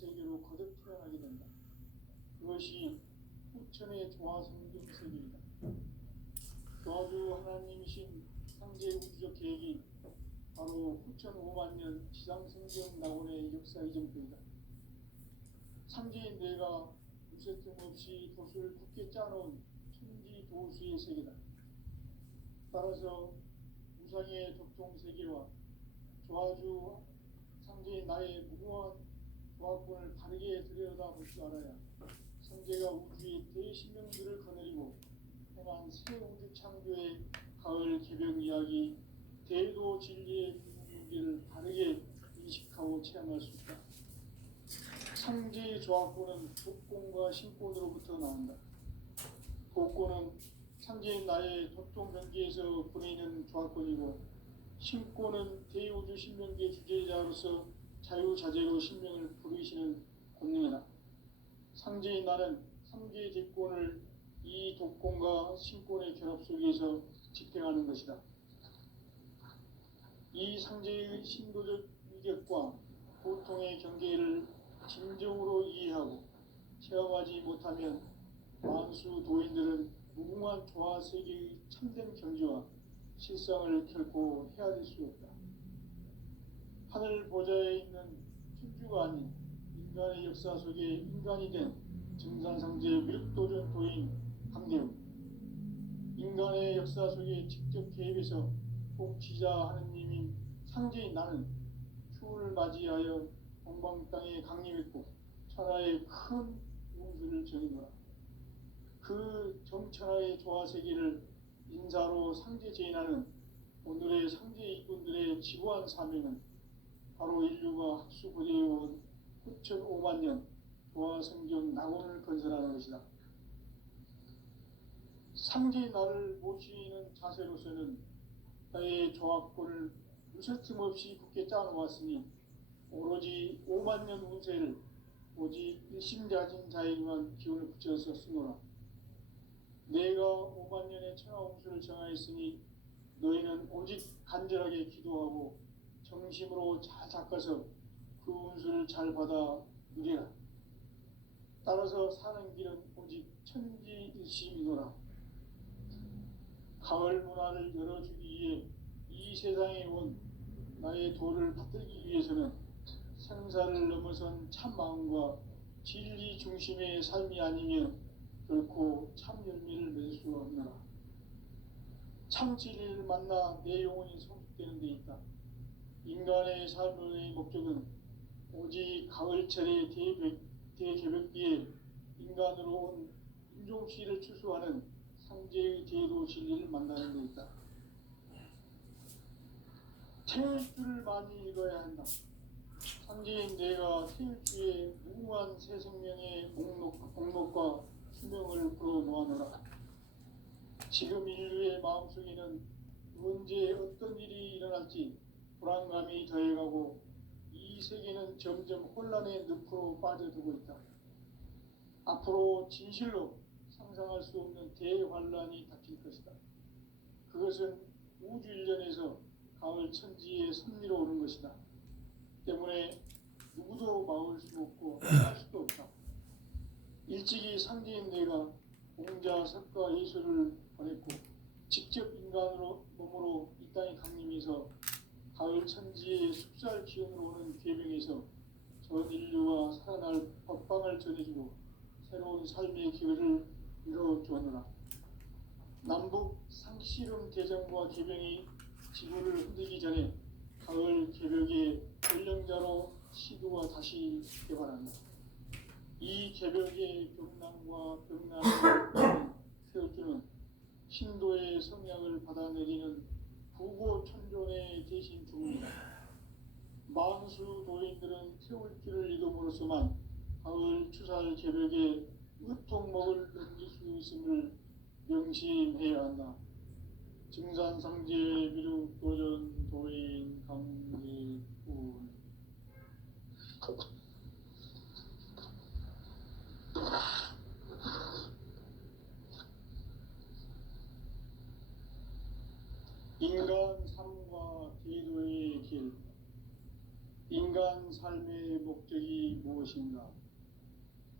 세계로 거듭 태어나게 된다. 그것이 후천의 조화성경 세계이다. 조화주 하나님이신 창제 우주적 계획이 바로 후천 5만 년 지상성경 낙원의 역사 이전표이다. 창제인 내가 무쇠틈 없이 돛을 굳게 짜놓은 천지 도수의 세계다. 따라서 우상의 도통 세계와 조화주 창제인 나의 무궁한 조화권을 바르게 들여다볼 줄 알아야 성제가 우주의 대신명들을 거느리고 행한 새 우주 창조의 가을 개벽 이야기 대도 진리의 비밀을 바르게 인식하고 체험할 수 있다. 창제의 조화권은 독권과 신권으로부터 나온다. 독권은 창제인 나의 도통 경계에서 보내는 조화권이고, 신권은 대우주 신명계 주제자로서 자유자재로 신명을 부르시는 권능이다. 창제인 나는 삼계의 대권을 이 독권과 신권의 결합 속에서 집행하는 것이다. 이 상제의 신도적 위격과 고통의 경계를 진정으로 이해하고 체험하지 못하면 만수 도인들은 무궁한 조화 세계의 참된 경지와 실상을 결코 헤아릴 수 없다. 하늘 보좌에 있는 천주가 아닌 인간의 역사 속에 인간이 된 증산상제 미륵도전 도인 강대우, 인간의 역사 속에 직접 개입해서 통치자 하느님인 상제인 나는 추운을 맞이하여 동방 땅에 강림했고 천하의 큰 용수를 정의노라. 그 정천하의 조화세계를 인사로 상제 제인하는 오늘의 상제 이꾼들의 지구한 사명은 바로 인류가 학수고대해온 후천 5만 년 조화성경 낙원을 건설하는 것이다. 상제의 나를 모시는 자세로서는 나의 조합권을 무쇠틈 없이 굳게 짜놓았으니 오로지 5만 년 운세를 오직 일심자진 자에게만 기운을 붙여서 쓰노라. 내가 5만 년의 천하홍수를 정하였으니 너희는 오직 간절하게 기도하고 정심으로 잘 닦아서 그 운수를 잘 받아 누리라. 따라서 사는 길은 오직 천지일심이노라. 가을 문화를 열어주기 위해 이 세상에 온 나의 도를 받들기 위해서는 생사를 넘어선 참 마음과 진리 중심의 삶이 아니면 결코 참 열매를 맺을 수가 없노라. 참 진리를 만나 내 영혼이 성숙되는 데 있다. 인간의 삶의 목적은 오직 가을철의 대개벽기에 인간으로 온 인종시를 추수하는 상제의 대도 진리를 만나는 데 있다. 태일주를 많이 읽어야 한다. 상제인 내가 태일주의 무궁한 새 생명의 목록과 수명을 풀어 놓아노라. 지금 인류의 마음속에는 언제 어떤 일이 일어날지 불안감이 더해가고 이 세계는 점점 혼란의 늪으로 빠져들고 있다. 앞으로 진실로 상상할 수 없는 대환란이 닥칠 것이다. 그것은 우주 일전에서 가을 천지의 섭리로 오는 것이다. 때문에 누구도 막을 수 없고 할 수도 없다. 일찍이 상제인 내가 공자, 석가, 예수를 보냈고 직접 인간으로 몸으로 이 땅에 강림해서 가을 천지의 숲살 기운으로 오는 계명에서 전 인류와 살아날 법방을 전해주고 새로운 삶의 기회를 이뤄주었노라. 남북 상씨름 대전과 계병이 지구를 흔들기 전에 가을 개벽의 전령자로 시도가 다시 개발한다. 이 개벽의 병난과 병난을 세워주는 신도의 성약을 받아내리는 부고천존의 대신 중입니다. 만수 도인들은 태울 줄을 이름으로서만 가을 추살 개벽에 으통목을 넘길 수 있음을 명심해야 한다. 증산상제 미륵도전 도인 강제군. 인간 삶과 기도의 길. 인간 삶의 목적이 무엇인가? 무엇인가?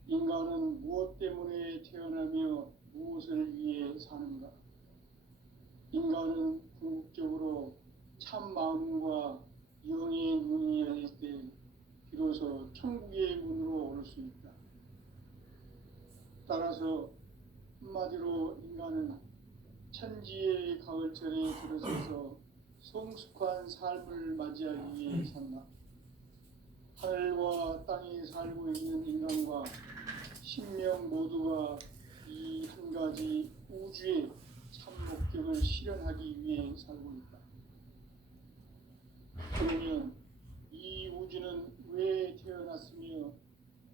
인간은 무엇 때문에 태어나며 무엇을 위해 사는가? 인간은 궁극적으로 참 마음과 영의 눈이 열릴 때 비로소 천국의 문으로 올 수 있다. 따라서 한마디로 인간은 천지의 가을철에 들어서서 성숙한 삶을 맞이하기 위해 산다. 하늘과 땅에 살고 있는 인간과 신명 모두가 이 한 가지 우주의 참 목적을 실현하기 위해 살고 있다. 그러면 이 우주는 왜 태어났으며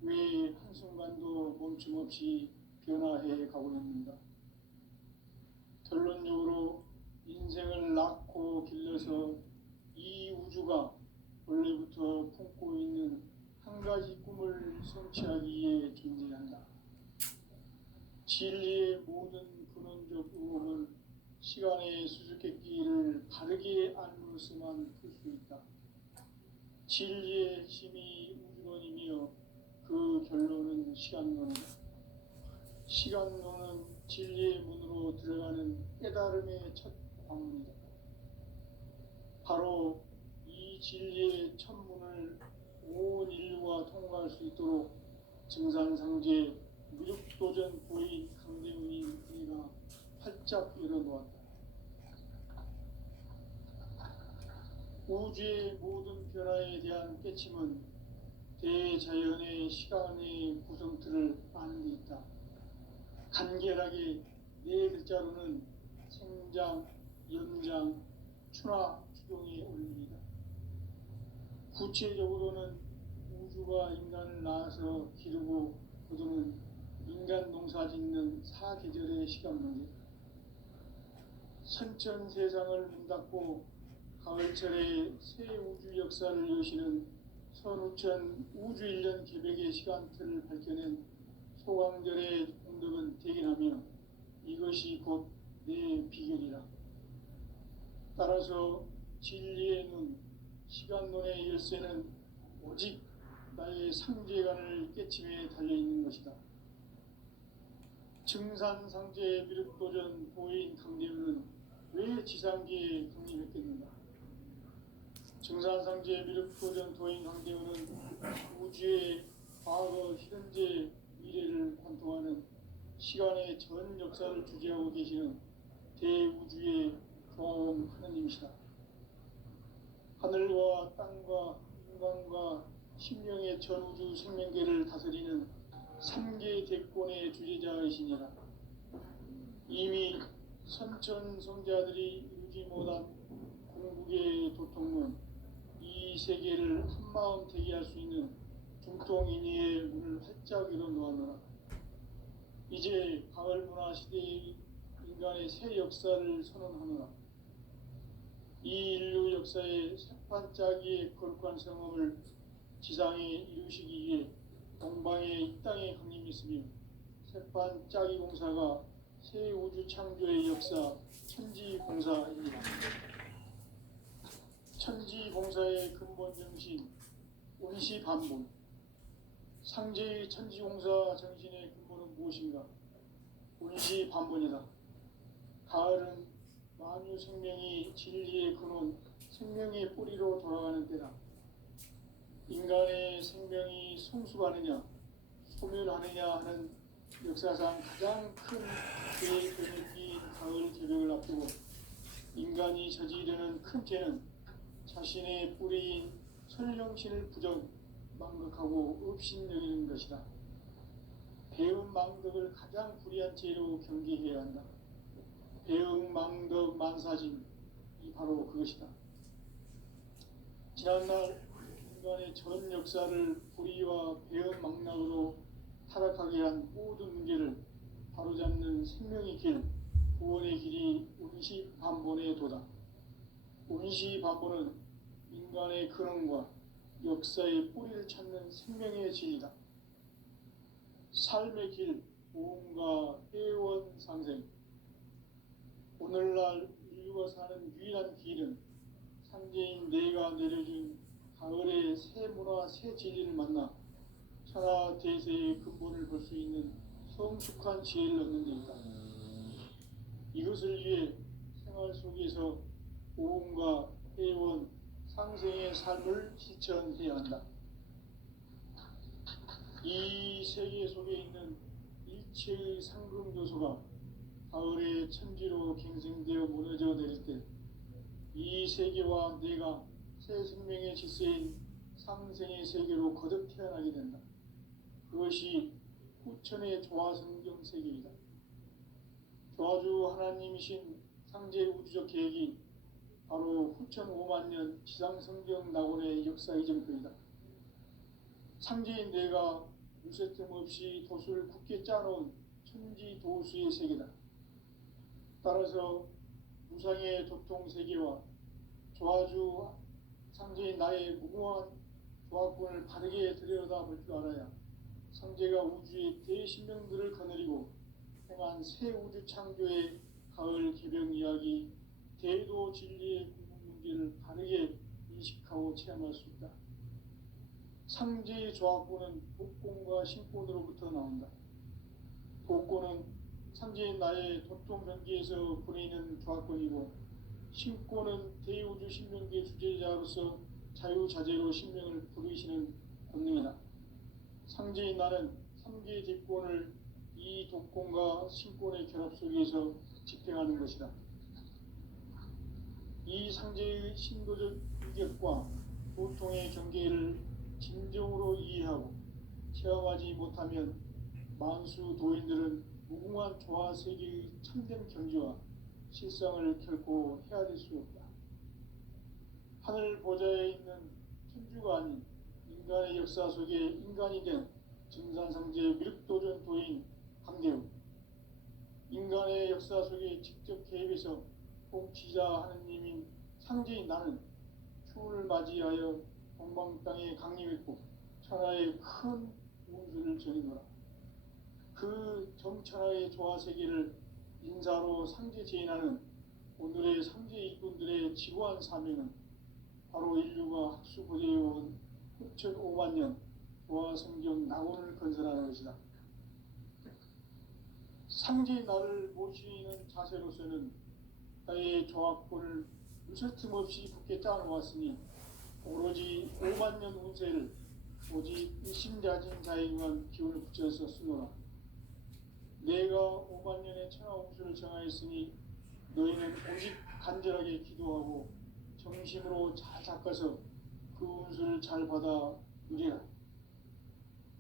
왜 한순간도 멈춤없이 변화해 가고 있는가? 결론적으로 인생을 낳고 길러서 이 우주가 원래부터 품고 있는 한 가지 꿈을 성취하기 위해 존재한다. 진리의 모든 근원적 의혹은 시간의 수수께끼를 바르게 알므로서만 풀 수 있다. 진리의 핵심이 우주론이며 그 결론은 시간론이다. 시간론은 진리의 문으로 들어가는 깨달음의 첫 관문이다. 바로 이 진리의 첫 문을 온 인류가 통과할 수 있도록 증산상제 미륵도전 부인 강대훈이가 활짝 열어놓았다. 우주의 모든 변화에 대한 깨침은 대자연의 시간의 구성틀을 아는 데 있다. 간결하게 네 글자로는 생장, 연장, 추나 추동의 원리이다. 구체적으로는 우주가 인간을 낳아서 기르고 거두는 인간 농사 짓는 사계절의 시간론이다. 선천 세상을 문 닫고 가을철에 새 우주 역사를 여시는 선우천 우주 1년 개백의 시간틀을 밝혀낸 소강절의 공덕은 대견하며 이것이 곧 내 비결이라. 따라서 진리의 눈, 시간론의 열쇠는 오직 나의 상제관을 깨침에 달려있는 것이다. 증산상제 미륵도전 보인 강대훈은 왜 지상계에 강림했겠는가? 증산상제 미륵도전 도인 강대훈은 우주의 과거, 현재, 미래를 관통하는 시간의 전 역사를 주재하고 계시는 대우주의 교황 하느님이시다. 하늘과 땅과 인간과 심령의 전우주 생명계를 다스리는 3계 대권의 주재자이시니라. 이미 선천성자들이 이루지 못한 궁극의 도통은 이 세계를 한마음 되게 할 수 있는 중통인의의 문을 활짝 열어놓았노라. 이제 가을 문화 시대의 인간의 새 역사를 선언하노라. 이 인류 역사의 새반짝이의 거룩한 성험을 지상에 이루시기 위해 동방의 이 땅에 강림했으며 새반짝이 공사가 새 우주 창조의 역사 천지공사입니다. 천지공사의 근본 정신 온시반본. 상제의 천지공사 정신의 근본은 무엇인가? 온시반본이다. 가을은 만유 생명이 진리의 근원, 생명의 뿌리로 돌아가는 때다. 인간의 생명이 성숙하느냐, 소멸하느냐 하는 역사상 가장 큰 대변혁기인 가을 개벽을 앞두고 인간이 저지르는 큰 죄는 자신의 뿌리인 설령신을 부정, 망극하고 업신여기는 것이다. 배움 망덕을 가장 불의한 죄로 경계해야 한다. 배움 망덕 만사짐이 바로 그것이다. 지난날 인간의 전 역사를 불의와 배움 망락으로 타락하게 한 모든 문제를 바로잡는 생명의 길, 구원의 길이 온시반본의 도다. 온시반본은 인간의 근원과 역사의 뿌리를 찾는 생명의 진리다. 삶의 길, 보험과 회원 상생. 오늘날 인류가 사는 유일한 길은 상제인 내가 내려준 가을의 새 문화, 새 진리를 만나 대세의 근본을 볼 수 있는 성숙한 지혜를 얻는 데 있다. 이것을 위해 생활 속에서 오음과 회원, 상생의 삶을 실천해야 한다. 이 세계 속에 있는 일체의 상금 요소가 가을의 천지로 갱생되어 무너져 내릴 때 이 세계와 내가 새 생명의 질서인 상생의 세계로 거듭 태어나게 된다. 그것이 후천의 조화성경 세계이다. 조화주 하나님이신 상제 우주적 계획이 바로 후천 5만 년 지상성경 낙원의 역사 이전표이다. 상제인 내가 무쇠틈 없이 돛을 굳게 짜놓은 천지 도수의 세계다. 따라서 무상의 도통 세계와 조화주 상제인 나의 무궁한 조화권을 바르게 들여다볼 줄 알아야 상제가 우주의 대신명들을 거느리고 행한 새 우주 창조의 가을 개병 이야기, 대도 진리의 궁극 문제를 바르게 인식하고 체험할 수 있다. 상제의 조화권은 복권과 신권으로부터 나온다. 복권은 상제인 나의 도통 변기에서 보내는 조화권이고, 신권은 대우주 신명계 주제자로서 자유자재로 신명을 부르시는 권능이다. 상제인 나는 3개의 뒷권을 이 독권과 신권의 결합 속에서 집행하는 것이다. 이 상제의 신도적 유격과 보통의 경계를 진정으로 이해하고 체험하지 못하면 만수 도인들은 무궁한 조화 세계의 참된 경지와 실상을 결코 헤아릴 수 없다. 하늘 보좌에 있는 천주가 아닌 인간의 역사 속에 인간이 된 증산상제 미륵도전 도인 강대우, 인간의 역사 속에 직접 개입해서 통치자 하느님인 상제인 나는 추운을 맞이하여 동방 땅에 강림했고 천하의 큰 운수를 전이노라. 그 정천하의 조화 세계를 인사로 상제 제인하는 오늘의 상제 일꾼들의 지고한 사명은 바로 인류가 학수고대해온 후천 5만 년 조화 성경 낙원을 건설하는 것이다. 상제의 나를 모시는 자세로서는 나의 조화권을 무쇠틈 없이 굳게 짜놓았으니 오로지 5만 년 운세를 오직 일심자진 자에게만 기운을 붙여서 쓰노라. 내가 5만 년의 천하홍수를 정하였으니 너희는 오직 간절하게 기도하고 정심으로 잘 닦아서 그 운수를 잘 받아 누리라.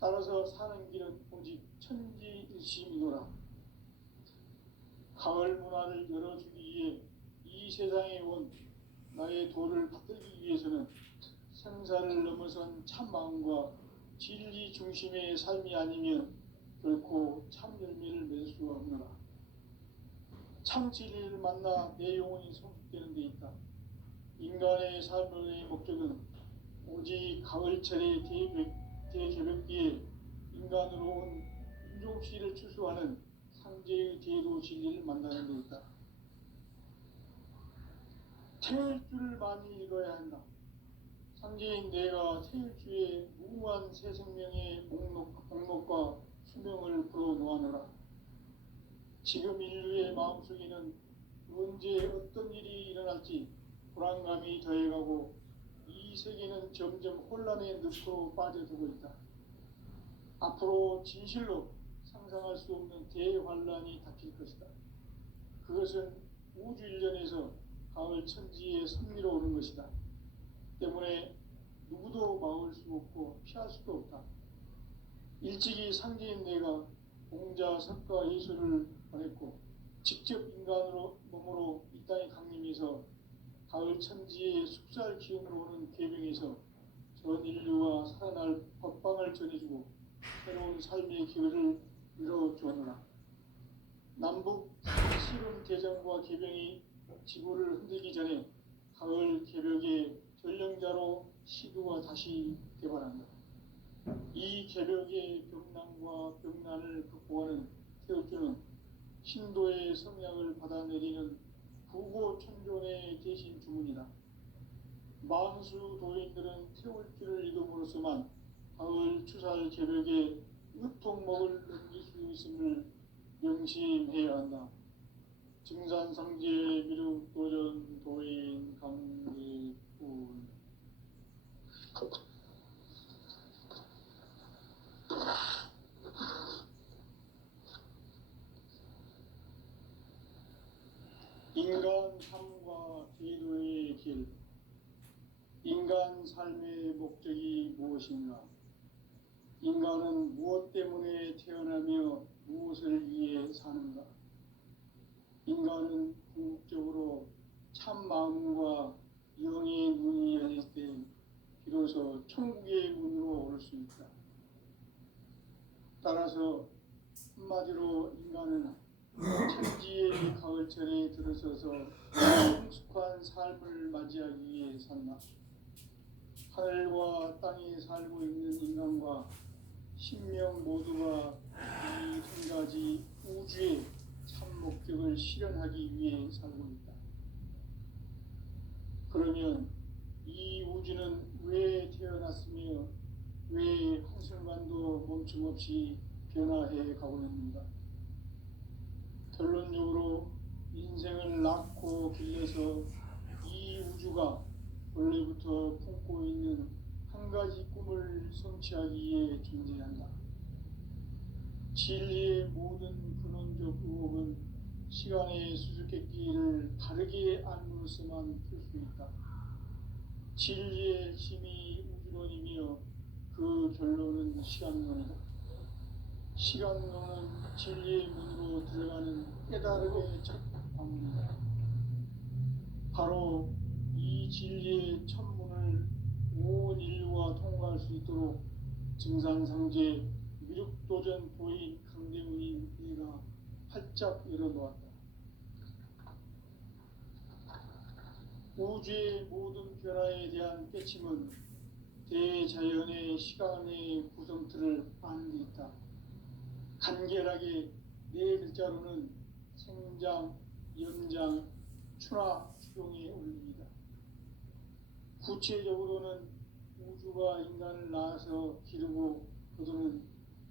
따라서 사는 길은 오직 천지일심이노라. 가을 문화를 열어주기 위해 이 세상에 온 나의 도를 받들기 위해서는 생사를 넘어선 참 마음과 진리 중심의 삶이 아니면 결코 참 열매를 맺을 수가 없노라. 참 진리를 만나 내 영혼이 성숙되는 데 있다. 인간의 삶의 목적은 오직 가을철의 대개벽기에 인간으로 온 인종시를 추수하는 상제의 대도 진리를 만나는 데 있다. 태일주를 많이 읽어야 한다. 상제인 내가 태일주의 무궁한 새 생명의 목록과 수명을 불어놓아노라. 지금 인류의 마음속에는 언제 어떤 일이 일어날지 불안감이 더해가고 이 세계는 점점 혼란의 늪으로 빠져들고 있다. 앞으로 진실로 상상할 수 없는 대환란이 닥칠 것이다. 그것은 우주 일련에서 가을 천지의 섭리로 오는 것이다. 때문에 누구도 막을 수 없고 피할 수도 없다. 일찍이 상제인 내가 공자, 석가, 예수를 보냈고 직접 인간으로 몸으로 이 땅에 강림해서 가을 천지의 숙살 기운으로 오는 계명에서 전 인류가 살아날 법방을 전해주고 새로운 삶의 기회를 이뤄주었노라. 남북 씨름 대전과 개병이 지구를 흔들기 전에 가을 개벽의 전령자로 시도가 다시 개발한다. 이 개벽의 병난과 병난을 극복하는 태우주는 신도의 성약을 받아내리는 부고천존의 대신 주문이다. 만수 도인들은 태울주를 읽음으로써만 가을 추살 개벽에 으통목을 넘길 수 있음을 명심해야 한다. 증산상제 미륵도전 도인 강대군. 인간 삶과 기도의 길. 인간 삶의 목적이 무엇인가? 인간은 무엇 때문에 태어나며 무엇을 위해 사는가? 인간은 궁극적으로 참 마음과 영의 문이 열릴 때 비로소 천국의 문으로 올 수 있다. 따라서 한마디로 인간은 천지의 가을철에 들어서서 성숙한 삶을 맞이하기 위해 산다. 하늘과 땅에 살고 있는 인간과 신명 모두가 이 한 가지 우주의 참 목적을 실현하기 위해 살고 있다. 그러면 이 우주는 왜 태어났으며 왜 한순간도 멈춤 없이 변화해 가고 있는가? 결론적으로 인생을 낳고 길러서 이 우주가 원래부터 품고 있는 한 가지 꿈을 성취하기 위해 존재한다. 진리의 모든 근원적 의혹은 시간의 수수께끼를 바르게 알므로서만 풀 수 있다. 진리의 힘이 우주론이며 그 결론은 시간론이다. 시간론은 진리의 문으로 들어가는 깨달음의 첫 방문이다. 바로 이 진리의 천문을 온 인류가 통과할 수 있도록 증산상제 미륵도전 도인 강대훈이 내가 활짝 열어놓았다. 우주의 모든 변화에 대한 깨침은 대자연의 시간의 구성틀을 아는 데 있다. 간결하게 네 글자로는 생장, 연장, 추나 추동의 원리이다. 구체적으로는 우주가 인간을 낳아서 기르고 거두는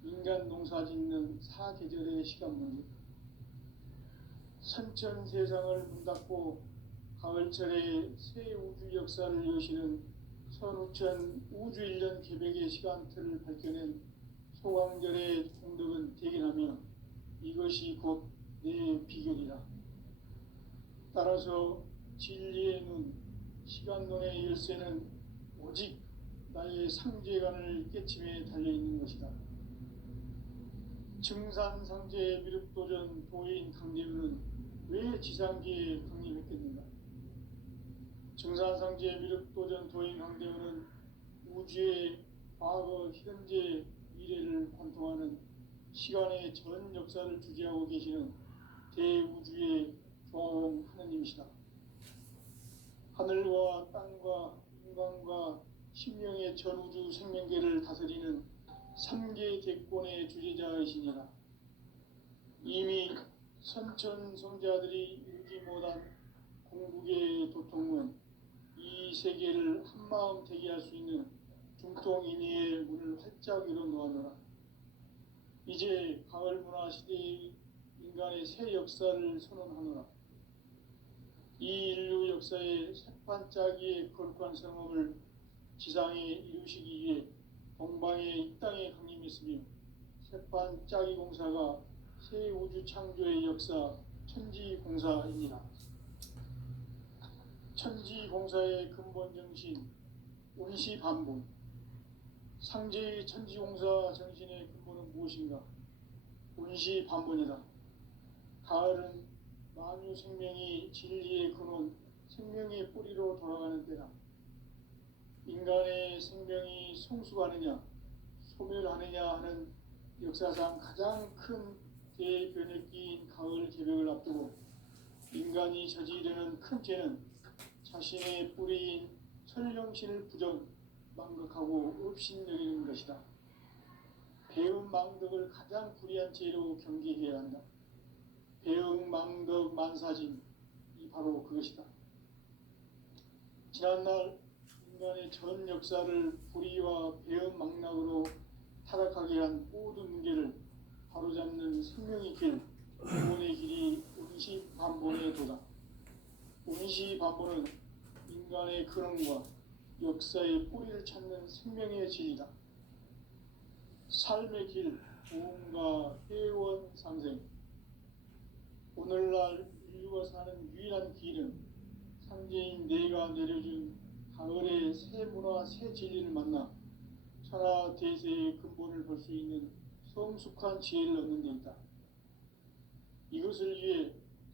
인간 농사 짓는 사계절의 시간 문제. 선천 세상을 문 닫고 가을철에 새 우주 역사를 여시는 선우천 우주 1년 개벽의 시간틀을 밝혀낸 소강절의 공덕은 대견하며 이것이 곧 내 비결이라. 따라서 진리의 눈, 시간론의 열쇠는 오직 나의 상제관을 깨침에 달려있는 것이다. 증산상제 미륵도전 도인 강대훈은 왜 지상계에 강림했겠는가? 증산상제 미륵도전 도인 강대훈은 우주의 과거, 현재, 미래를 관통하는 시간의 전 역사를 주재하고 계시는 대우주의 종 하느님이시다. 하늘과 땅과 인간과 신명의 전우주 생명계를 다스리는 3계 대권의 주재자이시니라. 이미 선천 성자들이 읽지 못한 공국의 도통문, 이 세계를 한마음 되게 할 수 있는 중통인의의 문을 활짝 열어놓았노라. 이제 가을 문화 시대의 인간의 새 역사를 선언하노라. 이 인류 역사의 새반짝이의 거룩한 성업을 지상에 이루시기 위해 동방의 이 땅에 강림했으며 새반짝이 공사가 새 우주 창조의 역사 천지공사이니라. 천지공사의 근본 정신 운시반복. 상제의 천지공사 정신의 근본은 무엇인가? 운시반복이다. 가을은 만유 생명이 진리의 근원, 생명의 뿌리로 돌아가는 때다. 인간의 생명이 성숙하느냐, 소멸하느냐 하는 역사상 가장 큰 대변혁기인 가을 개벽을 앞두고 인간이 저지르는 큰 죄는 자신의 뿌리인 설령신을 부정, 망각하고 업신여기는 것이다. 배움 망덕을 가장 불의한 죄로 경계해야 한다. 배움 망덕 만사진, 이 바로 그것이다. 지난날 인간의 전 역사를 불의와 배은망락으로 타락하게 한 모든 문제를 바로잡는 생명의 길, 구원의 길이 운시반본의 도다. 운시반본은 인간의 근원과 역사의 뿌리를 찾는 생명의 진리다. 삶의 길, 부흥과 회원 상생. 오늘날 인류가 사는 유일한 길은 상제인 내가 내려준 가을의 새 문화, 새 진리를 만나 천하 대세의 근본을 볼 수 있는 성숙한 지혜를 얻는 데 있다. 이것을 위해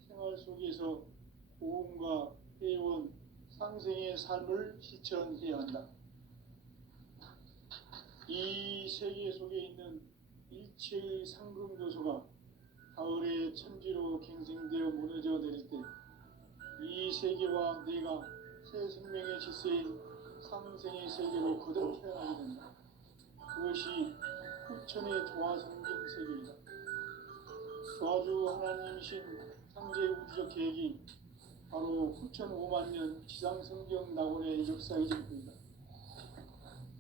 생활 속에서 보험과 회원, 상생의 삶을 실천해야 한다. 이 세계 속에 있는 일체의 상금 요소가 가을의 천지로 갱생되어 무너져 내릴 때 이 세계와 내가 새 생명의 질서인 상생의 세계로 거듭 태어나게 된다. 그것이 후천의 조화 생긴 세계이다. 조화주 하나님이신 창제 우주적 계획이 바로 후천 5만 년 지상성경 낙원의 역사이실 뿐이다.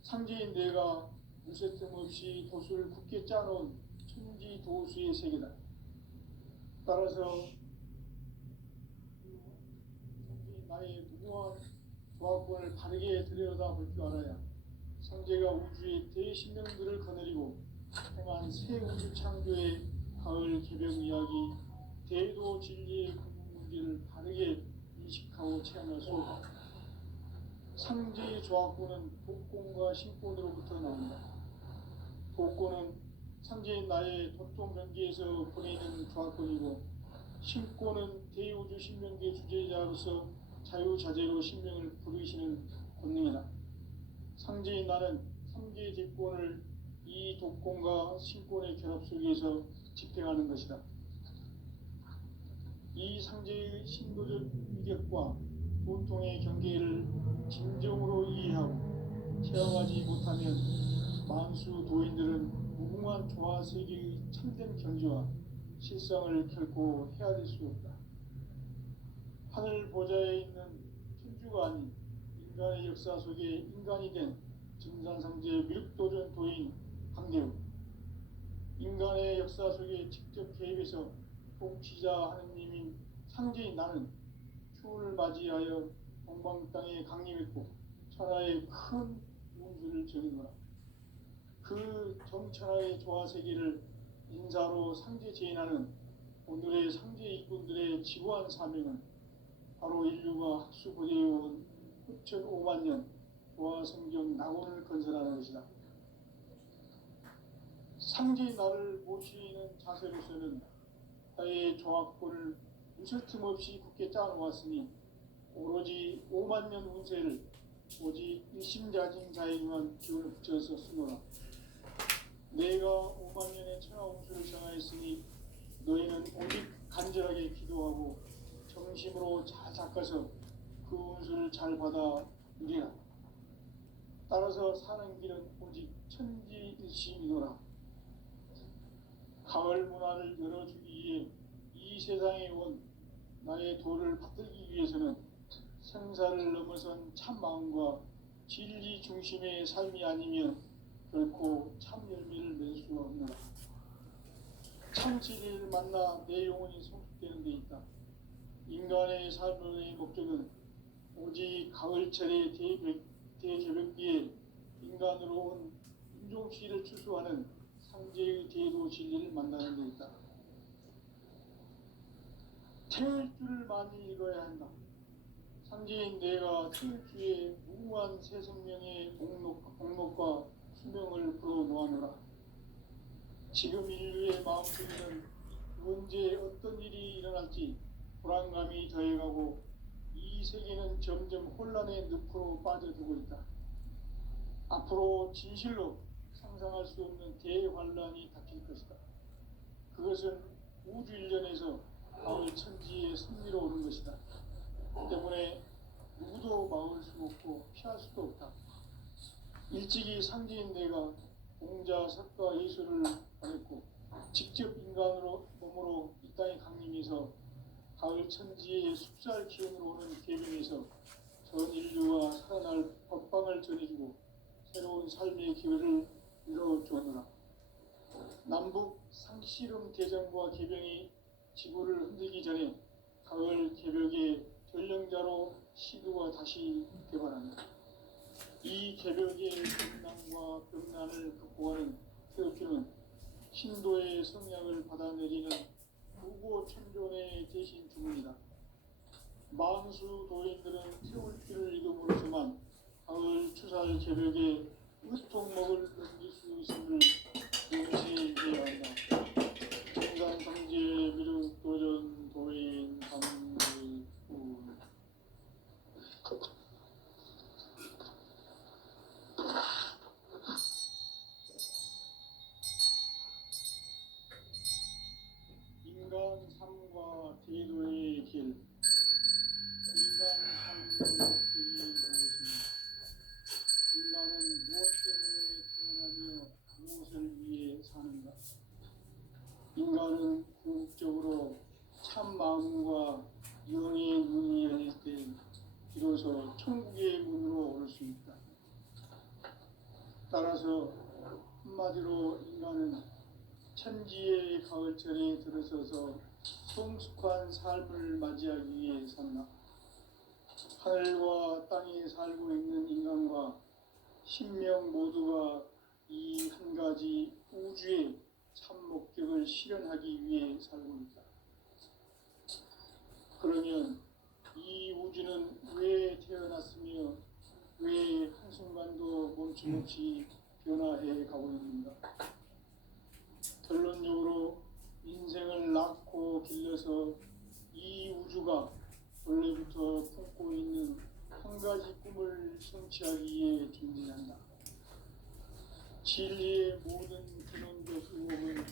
상제인 내가 무쇠틈 없이 도수를 굳게 짜놓은 천지 도수의 세계다. 따라서 나의 무모한 조합권을 바르게 들여다볼 줄 알아야 상제가 우주의 대신명들을 거느리고 행한 새 우주 창조의 가을 개벽 이야기, 대도 진리의 근본 문제를 바르게 인식하고 체험할 수 있다. 상제의 조합권은 독권과 신권으로부터 나온다. 독권은 상제인 나의 도통 경계에서 보내는 조합권이고, 신권은 대우주 신명계 주제자로서 자유자재로 신명을 부르시는 권능이다. 상제인 나는 삼계 제권을 이 독권과 신권의 결합 속에서 집행하는 것이다. 이 상제의 신도적 위격과 보통의 경계를 진정으로 이해하고 체험하지 못하면 만수 도인들은 무궁한 조화 세계의 참된 경지와 실상을 결코 헤아릴 수 없다. 하늘 보좌에 있는 천주가 아닌 인간의 역사 속에 인간이 된 증산상제 미륵도전 도인 황대우, 인간의 역사 속에 직접 개입해서 통치자 하느님인 상제인 나는 추운을 맞이하여 동방 땅에 강림했고 천하의 큰 운수를 정해노라. 그 정천하의 조화세계를 인사로 상제 제인하는 오늘의 상제 일꾼들의 지구한 사명은 바로 인류가 학수부대해온 후천 5만 년 조화성경 낙원을 건설하는 것이다. 상제의 나를 모시는 자세로서는 나의 조합권을 무술 틈 없이 굳게 짜놓았으니 오로지 5만 년 운세를 오직 일심자진자에게만 기운을 붙여서 쓰노라. 내가 5만 년의 천하 운수를 정하였으니 너희는 오직 간절하게 기도하고 정심으로 잘 닦아서 그 운수를 잘 받아 누리라. 따라서 사는 길은 오직 천지일심이노라. 가을 문화를 열어주기 위해 이 세상에 온 나의 도를 받들기 위해서는 생사를 넘어선 참 마음과 진리 중심의 삶이 아니면 결코 참 열매를 맺을 수가 없노라. 참 진리를 만나 내 영혼이 성숙되는 데 있다. 인간의 삶의 목적은 오직 가을철의 대개벽기에 인간으로 온 인종시를 추수하는 상제의 대도 진리를 만나는 데 있다. 태울 줄을 많이 읽어야 한다. 상제인 내가 태울 주의 무궁한 새 생명의 공록과 수명을 불어놓아노라. 지금 인류의 마음속에는 언제 어떤 일이 일어날지 불안감이 더해가고 이 세계는 점점 혼란의 늪으로 빠져들고 있다. 앞으로 진실로 상상할 수 없는 대환란이 닥칠 것이다. 그것은 우주 일련에서 가을 천지의 승리로 오는 것이다. 때문에 누구도 막을 수 없고 피할 수도 없다. 일찍이 상제인 내가 공자, 석가, 예수를 보냈고 직접 인간으로 몸으로 이 땅에 강림해서 가을 천지의 숲살 기운으로 오는 계명에서 전 인류가 살아날 법방을 전해주고 새로운 삶의 기회를 열어주었노라. 남북 상씨름 대전과 개병이 지구를 흔들기 전에 가을 개벽의 전령자로 시도가 다시 개발한다. 이 개벽의困난과 병난을 극복하는 태극기는 신도의 성약을 받아내리는 무고천존의 대신 주문이다. 만수 도인들은 태울길을 이름으로서만 가을 추살 개벽에 으통먹을 넘길 수 있음을 명시해야 한다. 정산성제 미륵도전 도인 강불 인간 삶과 대도의 길. 인간 삶의 목적이 무엇입니까? 인간은 무엇 때문에 태어나며 무엇을 위해 사는가? 인간은 궁극적으로 참 마음과 영의 문이 열릴 때 비로소 천국의 문으로 오를 수 있다. 따라서 한마디로 인간은 천지의 가을철에 들어서서 성숙한 삶을 맞이하기 위해 산다. 하늘과 땅에 살고 있는 인간과 신명 모두가 이 한 가지 우주의 참 목적을 실현하기 위해 살고 있다. 그러면 이 우주는 왜 태어났으며 왜 한순간도 멈춤없이 변화해 가고 있는가? 결론적으로 인생을 낳고 길러서 이 우주가 원래부터 품고 있는 한 가지 꿈을 성취하기 위해 존재한다. 진리의 모든 근원적 의혹은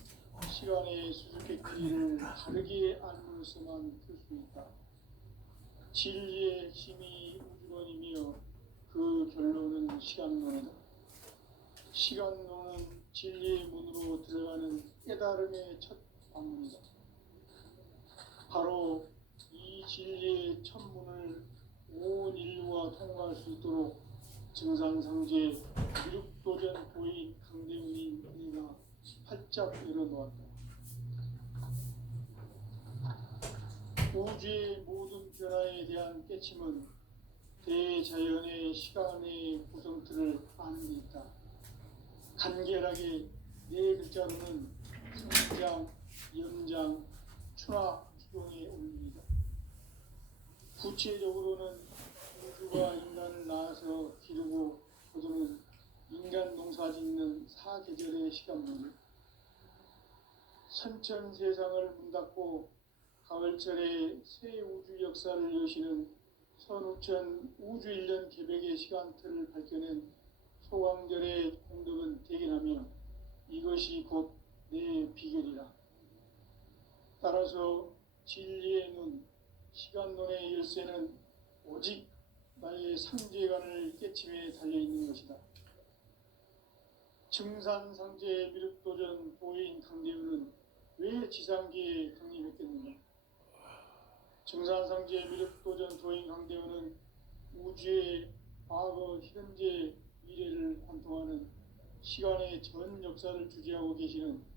시간의 수수께끼를 다르게 알므로서만 풀 수 있다. 진리의 핵심이 우주론이며 그 결론은 시간론이다. 시간론은 진리의 문으로 들어가는 깨달음의 첫 방문이다. 바로 이 진리의 첫 문을 온 인류가 통과할 수 있도록 증산상제 미륵도전 도인 강대훈이 우리가 활짝 열어놓았다. 우주의 모든 변화에 대한 깨침은 대자연의 시간의 구성틀을 아는 데 있다. 간결하게 네 글자로는 성장, 연장, 추나 추동의 원리이다. 구체적으로는 우주가 인간을 낳아서 기르고 거두는 인간 농사 짓는 사계절의 시간문을 선천 세상을 문닫고 가을철에 새 우주 역사를 여시는 선우천 우주 1년 개벽의 시간틀을 밝혀낸 소광절의 공덕은 대견하며 이것이 곧 내 비결이라. 따라서 진리의 눈, 시간론의 열쇠는 오직 나의 상제관을 깨침에 달려있는 것이다. 증산상제 미륵도전 도인 강대훈은 왜 지상계에 강림했겠는가? 증산상제 미륵도전 도인 강대훈은 우주의 과거, 현재, 미래를 관통하는 시간의 전 역사를 주재하고 계시는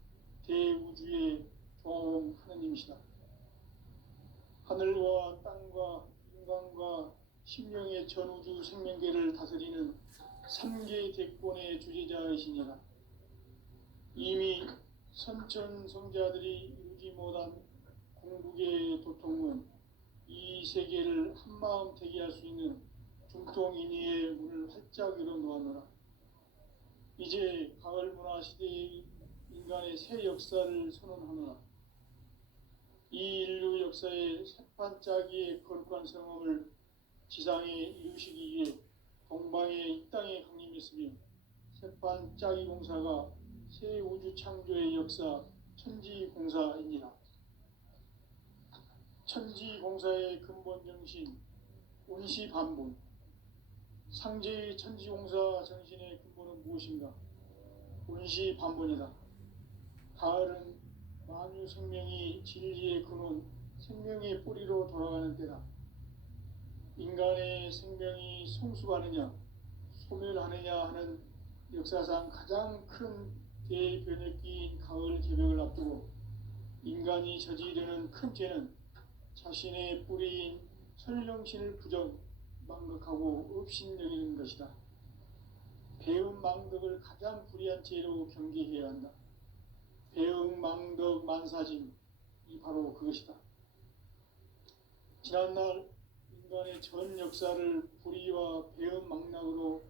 대우주의 조화원 하느님이시다. 하늘과 땅과 인간과 신명의 전우주 생명계를 다스리는 3개 대권의 주제자이시니라. 이미 선천성자들이 이루지 못한 공국의 도통은 이 세계를 한마음 되게 할 수 있는 중통인의의 문을 활짝 열어놓았노라. 이제 가을 문화 시대의 인간의 새 역사를 선언하노라. 이 인류 역사의 새판짜기의 거룩한 성험을 지상에 이루시기 위해 동방의 이 땅에 강림했으며 새판짜기 공사가 새 우주 창조의 역사 천지공사입니다. 천지공사의 근본 정신 온시반본. 상제의 천지공사 정신의 근본은 무엇인가? 온시반본이다. 가을은 만유 생명이 진리의 근원, 생명의 뿌리로 돌아가는 때다. 인간의 생명이 성숙하느냐 소멸하느냐 하는 역사상 가장 큰 대변혁기인 가을 개벽을 앞두고 인간이 저지르는 큰 죄는 자신의 뿌리인 설령신을 부정 망각하고 업신여기는 것이다. 배음 망덕을 가장 불의한 죄로 경계해야 한다. 배음 망덕 만사짐이 바로 그것이다. 지난날 인간의 전 역사를 불의와 배음 망락으로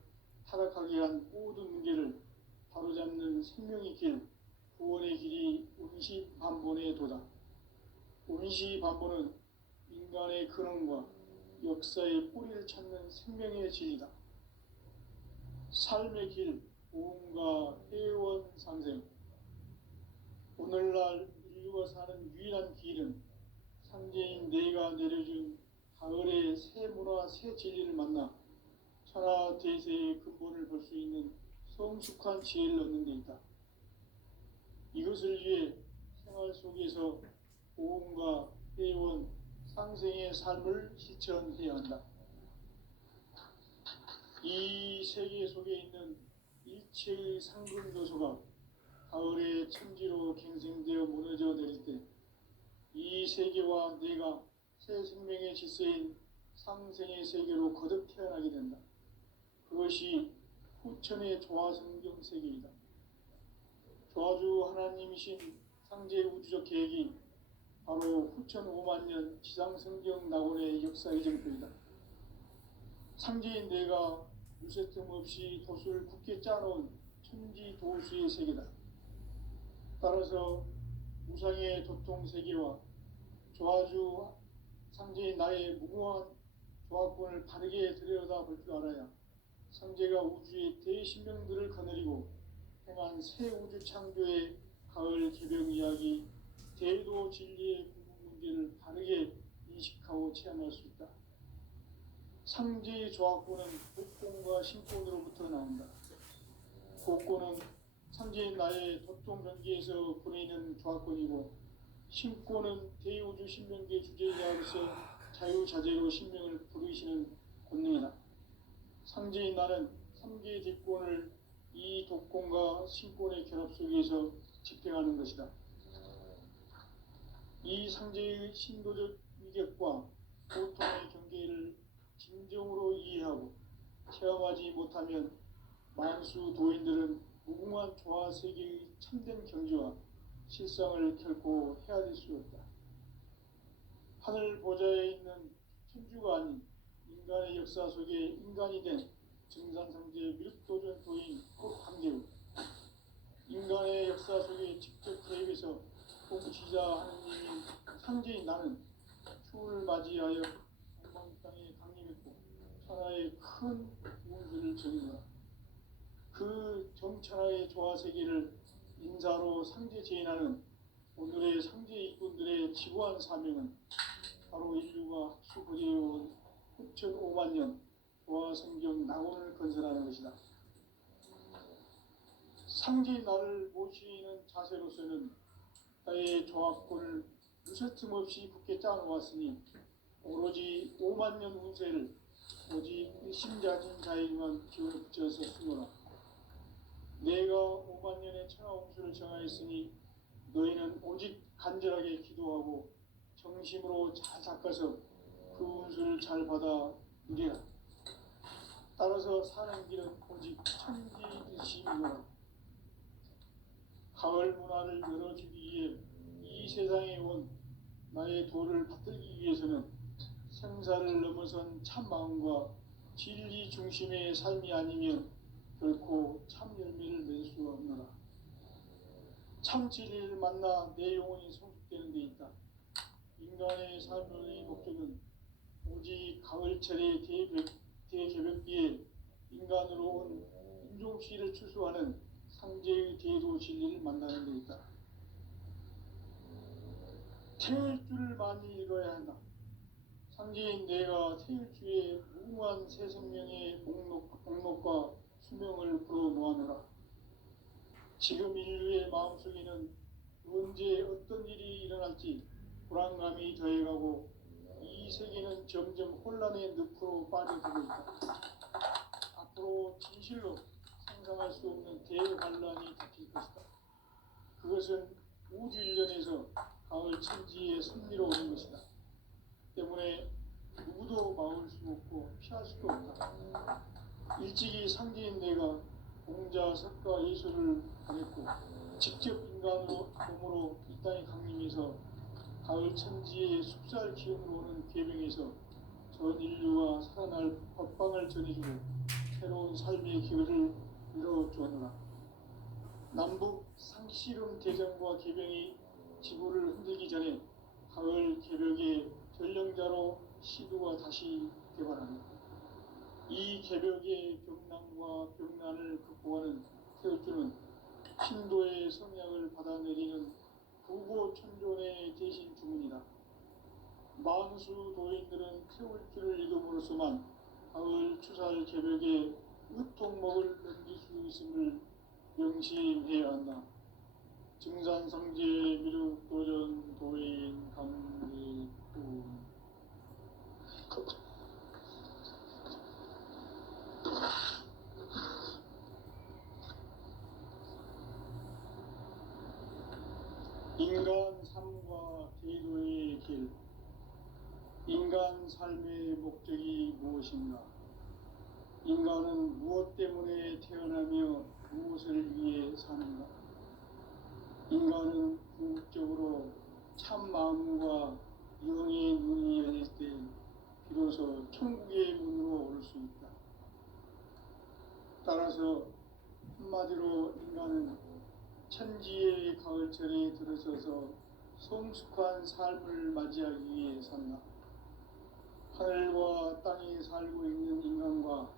타락하게 한 모든 문제를 바로잡는 생명의 길, 구원의 길이 운시반본의 도다. 운시반본은 인간의 근원과 역사의 뿌리를 찾는 생명의 진리다. 삶의 길, 보험과 회원 상생. 오늘날 인류가 사는 유일한 길은 상제인 내가 내려준 가을의 새 문화, 새 진리를 만나 천하 대세의 근본을 볼 수 있는 성숙한 지혜를 얻는 데 있다. 이것을 위해 생활 속에서 보험과 회원, 상생의 삶을 실천해야 한다. 이 세계 속에 있는 일체의 상근 요소가 가을의 천지로 갱생되어 무너져 내릴 때 이 세계와 내가 새 생명의 질서인 상생의 세계로 거듭 태어나게 된다. 그것이 후천의 조화성경 세계이다. 조화주 하나님이신 상제 우주적 계획이 바로 후천 5만 년 지상성경 낙원의 역사의 정표이다. 상제인 내가 무쇠 틈 없이 도수를 굳게 짜놓은 천지 도수의 세계다. 따라서 우상의 도통 세계와 조화주 상제인 나의 무궁한 조화권을 바르게 들여다볼 줄 알아야 상제가 우주의 대신명들을 거느리고 행한 새 우주 창조의 가을 개벽 이야기, 대도 진리의 궁극 문제를 바르게 인식하고 체험할 수 있다. 상제의 조화권은 복권과 신권으로부터 나온다. 복권은 상제인 나의 도통 변기에서 보내는 조화권이고, 신권은 대우주 신명계 주제자로서 자유자재로 신명을 부르시는 권능이다. 상제인 나는 삼계의 뒷권을 이 독권과 신권의 결합 속에서 집행하는 것이다. 이 상제의 신도적 위격과 고통의 경계를 진정으로 이해하고 체험하지 못하면 만수 도인들은 무궁한 조화 세계의 참된 경지와 실상을 결코 헤아릴 수 없다. 하늘 보좌에 있는 천주가 아닌 인간의 역사 속에 인간이 된 증산상제 밀도전 도인 한계우, 인간의 역사 속에 직접 개입해서 통치자 하느님인 상제인 나는 추운을 맞이하여 동방 땅에 강림했고 천하의 큰 운수를 정의하라. 그 정천하의 조화 세계를 인사로 상제 제인하는 오늘의 상제 일꾼들의 지구한 사명은 바로 인류가 학수부대해온 후천 5만 년 조화 성경 낙원을 건설하는 것이다. 상제인 나를 모시는 자세로서는 나의 조화권을 무쇠틈 없이 굳게 짜놓았으니 오로지 5만 년 운세를 오직 일심자진 자에게만 기운을 붙여서 쓰노라. 내가 5만 년의 천하 운수를 정하였으니 너희는 오직 간절하게 기도하고 정심으로 잘 닦아서 그 운수를 잘 받아 누리라. 따라서 사는 길은 오직 천지듯이이노라. 가을 문화를 열어주기 위해 이 세상에 온 나의 도를 받들기 위해서는 생사를 넘어선 참 마음과 진리 중심의 삶이 아니면 결코 참 열매를 맺을 수 없노라. 참 진리를 만나 내 영혼이 성숙되는 데 있다. 인간의 삶의 목적은 오직 가을철의 대개벽기에 인간으로 온 인종씨를 추수하는 상제의 대도 진리를 만나는 데 있다. 태일주를 많이 읽어야 한다. 상제인 내가 태일주의 무궁한 새 생명의 목록과 수명을 불어 모아노라. 지금 인류의 마음속에는 언제 어떤 일이 일어날지 불안감이 더해가고 이 세계는 점점 혼란의 늪으로 빠져들고 있다. 앞으로 진실로 상상할 수 없는 대환란이 닥칠 것이다. 그것은 우주 일련에서 가을 천지의 섭리로 오는 것이다. 때문에 누구도 막을 수 없고 피할 수도 없다. 일찍이 상제인 내가 공자, 석가, 예술을 보냈고 직접 인간으로 몸으로 이 땅에 강림해서 가을 천지의 숲살 기운으로 오는 계명에서 전 인류가 살아날 법방을 전해주고 새로운 삶의 기회를 이뤄주었노라. 남북 상씨름 대전과 계병이 지구를 흔들기 전에 가을 개벽의 전령자로 시도가 다시 개발한다. 이 개벽의 병난과 병난을 극복하는 태우주는 신도의 성약을 받아내리는 부고천존의 대신 주문이다. 만수 도인들은 태울 줄을 이름으로서만 가을 추살 개벽의 으통목을 넘길 수 있음을 명심해야 한다. 증산상제 미륵도전 도인 감리꾼. 인간 삶과 제도의 길. 인간 삶의 목적이 무엇인가? 인간은 무엇 때문에 태어나며 무엇을 위해 사는가? 인간은 궁극적으로 참 마음과 영의 눈이 열릴 때 비로소 천국의 문으로 오를 수 있다. 따라서 한마디로 인간은 천지의 가을철에 들어서서 성숙한 삶을 맞이하기 위해 산다. 하늘과 땅에 살고 있는 인간과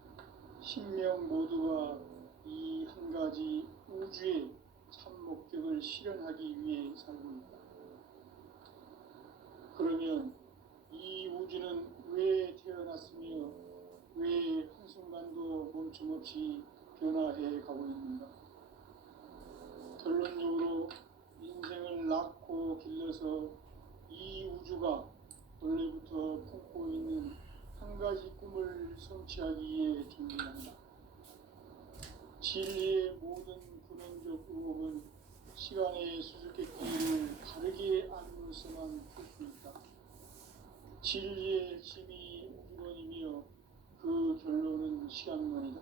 신명 모두가 이 한 가지 우주의 참 목적을 실현하기 위해 살고 있다. 그러면 이 우주는 왜 태어났으며 왜 한순간도 멈춤없이 변화해 가고 있는가? 결론적으로 인생을 낳고 길러서 이 우주가 원래부터 품고 있는 한 가지 꿈을 성취하기 위해 존재한다. 진리의 모든 근원적 의혹은 시간의 수수께끼를 바르게 알므로서만 풀 수 있다. 진리의 핵심이 우주론이며 그 결론은 시간론이다.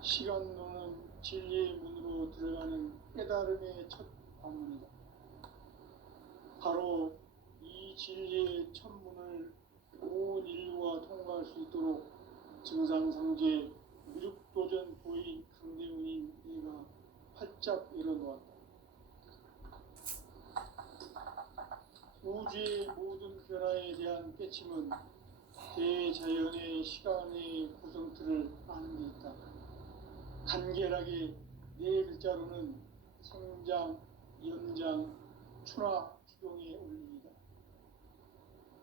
시간론은 진리의 문으로 들어가는 깨달음의 첫 방문이다. 바로 이 진리의 첫 문을 온 인류가 통과할 수 있도록 증산상제 미륵도전 도인 강대훈인 이가 활짝 열어놓았다. 우주의 모든 변화에 대한 깨침은 대자연의 시간의 구성틀을 아는 데 있다. 간결하게 네 글자로는 생장, 연장, 추나 추동의 원리이다.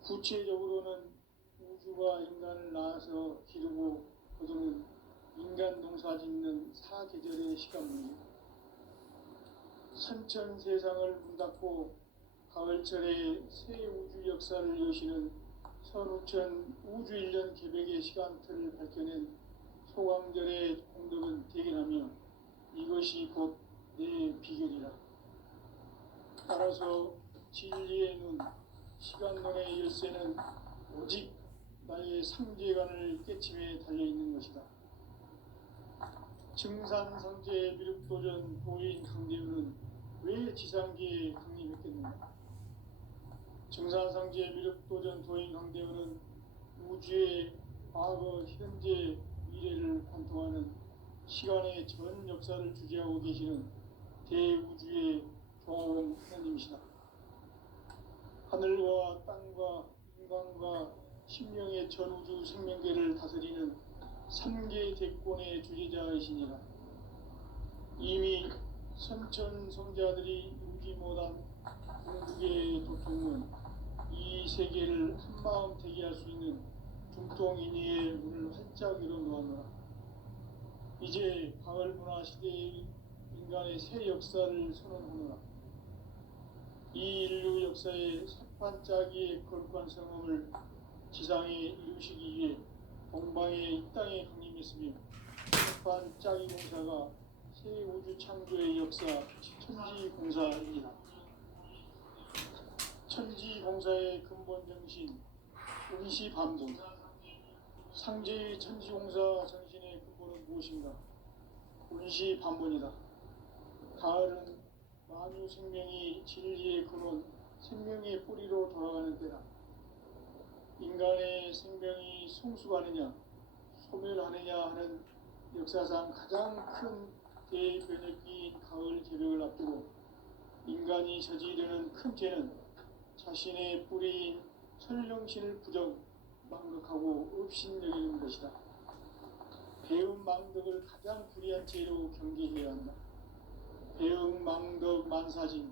구체적으로는 우주가 인간을 낳아서 기르고 거두는 인간 농사 짓는 사계절의 시간문이다. 선천 세상을 문 닫고 가을철에 새 우주 역사를 여시는 선우천 우주일년 개벽의 시간틀을 밝혀낸 소강절의 공덕은 대견하며 이것이 곧 내 비결이라. 따라서 진리의 눈, 시간론의 열쇠는 오직 나의 상제관을 깨침에 달려있는 것이다. 증산상제 미륵도전 도인 강대훈은 왜 지상계에 강림했겠는가? 증산상제 미륵도전 도인 강대훈은 우주의 과거, 현재, 미래를 관통하는 시간의 전 역사를 주재하고 계시는 대우주의 조화원 하나님이시다. 하늘과 땅과 인간과 신명의 전우주 생명계를 다스리는 3개 대권의 주제자이시니라. 이미 선천성자들이 이루지 못한 궁극의 도통은 이 세계를 한마음 되게 할 수 있는 중통인의의 문을 활짝 열어놓았노라. 이제 가을 문화 시대의 인간의 새 역사를 선언하노라. 이 인류 역사의 sep판짜기의 거룩한 성험을 지상에 이루시기 위해 동방의 이 땅에 강림했으며 sep판짜기 공사가 새 우주 창조의 역사 천지공사입니다. 천지공사의 근본 정신 운시반복. 상제의 천지공사 정신의 근본은 무엇인가? 운시반복이다. 가을은 만유 생명이 진리의 근원, 생명의 뿌리로 돌아가는 때다. 인간의 생명이 성숙하느냐, 소멸하느냐 하는 역사상 가장 큰 대변혁기인 가을 개벽을 앞두고 인간이 저지르는 큰 죄는 자신의 뿌리인 설령신을 부정, 망극하고 업신여기는 것이다. 배음 망덕을 가장 불의한 죄로 경계해야 한다. 배음 망덕 만사진이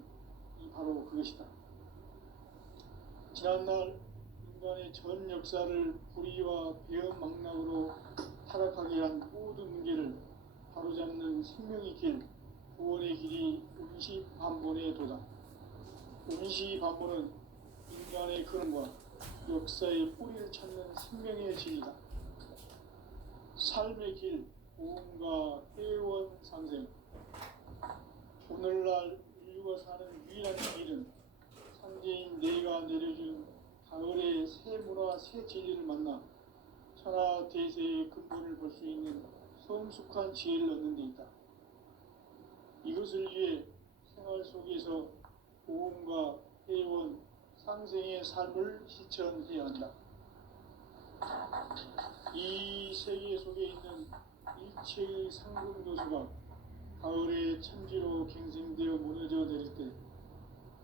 바로 그것이다. 지난날 인간의 전 역사를 불의와 배음 망락으로 타락하게 한 모든 문제를 바로잡는 생명의 길, 구원의 길이 운시반본의 도다. 운시반본은 인간의 근원과 역사의 뿌리를 찾는 생명의 진이다. 삶의 길, 고음과 회원 상생. 오늘날 인류가 사는 유일한 길은 상제인 내가 내려준 가을의 새 문화, 새 진리를 만나 천하 대세의 근본을 볼 수 있는 성숙한 지혜를 얻는 데 있다. 이것을 위해 생활 속에서 고음과 회원, 상생의 삶을 실천해야 한다. 이 세계 속에 있는 일체의 상금도수가 가을의 천지로 갱생되어 무너져 내릴 때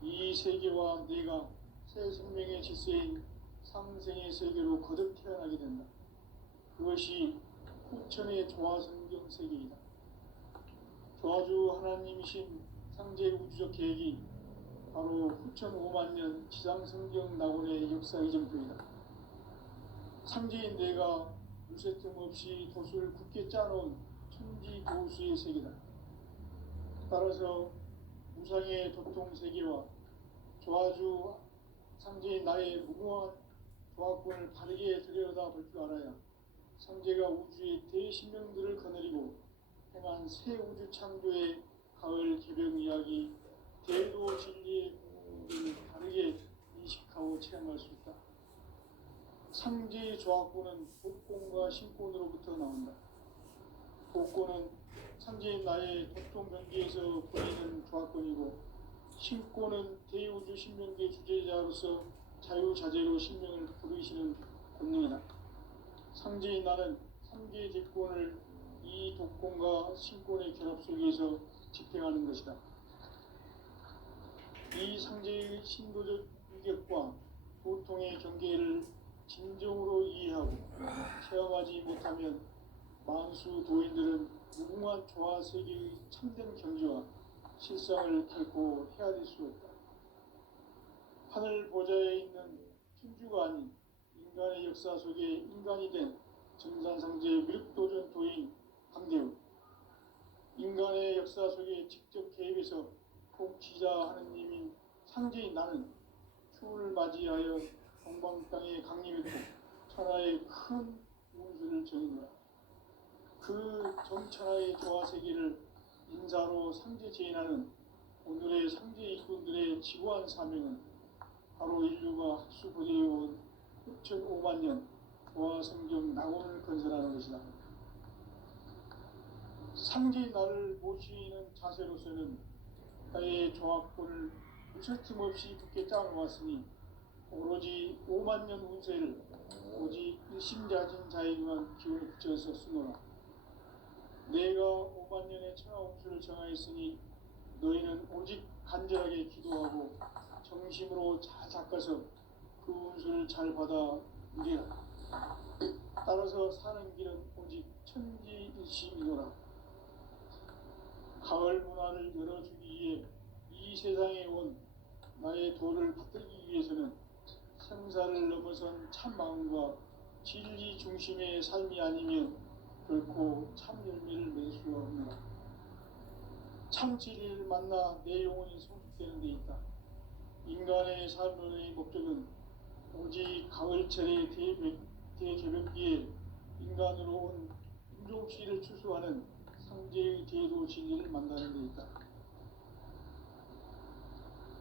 이 세계와 내가 새 생명의 질서인 상생의 세계로 거듭 태어나게 된다. 그것이 후천의 조화성경 세계이다. 조화주 하나님이신 상제 우주적 계획이 바로 후천 5만년 지상성경 낙원의 역사 이전표이다. 상제인 내가 물새 틈 없이 도수를 굳게 짜놓은 천지도수의 세계다. 따라서 무상의 도통세계와 조화주 상제인 나의 무궁한 조화권을 바르게 들여다볼 줄 알아야 상제가 우주의 대신명들을 거느리고 행한 새 우주 창조의 가을 개벽 이야기, 대도 진리의 궁극을 바르게 인식하고 체험할 수 있다. 상제의 조화권은 복권과 신권으로부터 나온다. 복권은 상제인 나의 도통 경계에서 보이는 조화권이고, 신권은 대우주 신명계 주제자로서 자유자재로 신명을 부르시는 권능이다. 상제인 나는 3개의 대권을 이 독권과 신권의 결합 속에서 집행하는 것이다. 이 상제의 신도적 유격과 도통의 경계를 진정으로 이해하고 체험하지 못하면 만수 도인들은 무궁한 조화 세계의 참된 경지와 실상을 결코 헤아릴 수 없다. 하늘 보좌에 있는 천주가 아닌 인간의 역사 속에 인간이 된 정산상제 밀도전 도인 강대우, 인간의 역사 속에 직접 개입해서 통치자 하느님인 상제인 나는 추운을 맞이하여 동방 땅에 강림했고 천하의 큰 운수를 정인노라. 그 정천하의 조화세계를 인사로 상제 제인하는 오늘의 상제 일꾼들의 지구한 사명은 바로 인류가 학수부대해온 6,500년 조화성경 낙원을 건설하는 것이다. 상제인 나를 모시는 자세로서는 나의 조화권을 무슨 틈 없이 굳게 짜놓았으니 오로지 5만년 운세를 오직 일심자진 자에게만 기운을 붙여서 쓰노라. 내가 5만년의 천하운수를 정하였으니 너희는 오직 간절하게 기도하고 정심으로 잘 닦아서 그 운수를 잘 받아 누리라. 따라서 사는 길은 오직 천지일심이노라. 가을 문화를 열어주기 위해 이 세상에 온 나의 도를 받들기 위해서는 생사를 넘어선 참 마음과 진리 중심의 삶이 아니면 결코 참 열매를 맺을 수가 없노라. 참 진리를 만나 내 영혼이 성숙되는 데 있다. 인간의 삶의 목적은 오직 가을철의 대개벽기에 인간으로 온 인종씨를 추수하는 상제의 제도 진리를 만나는 데 있다.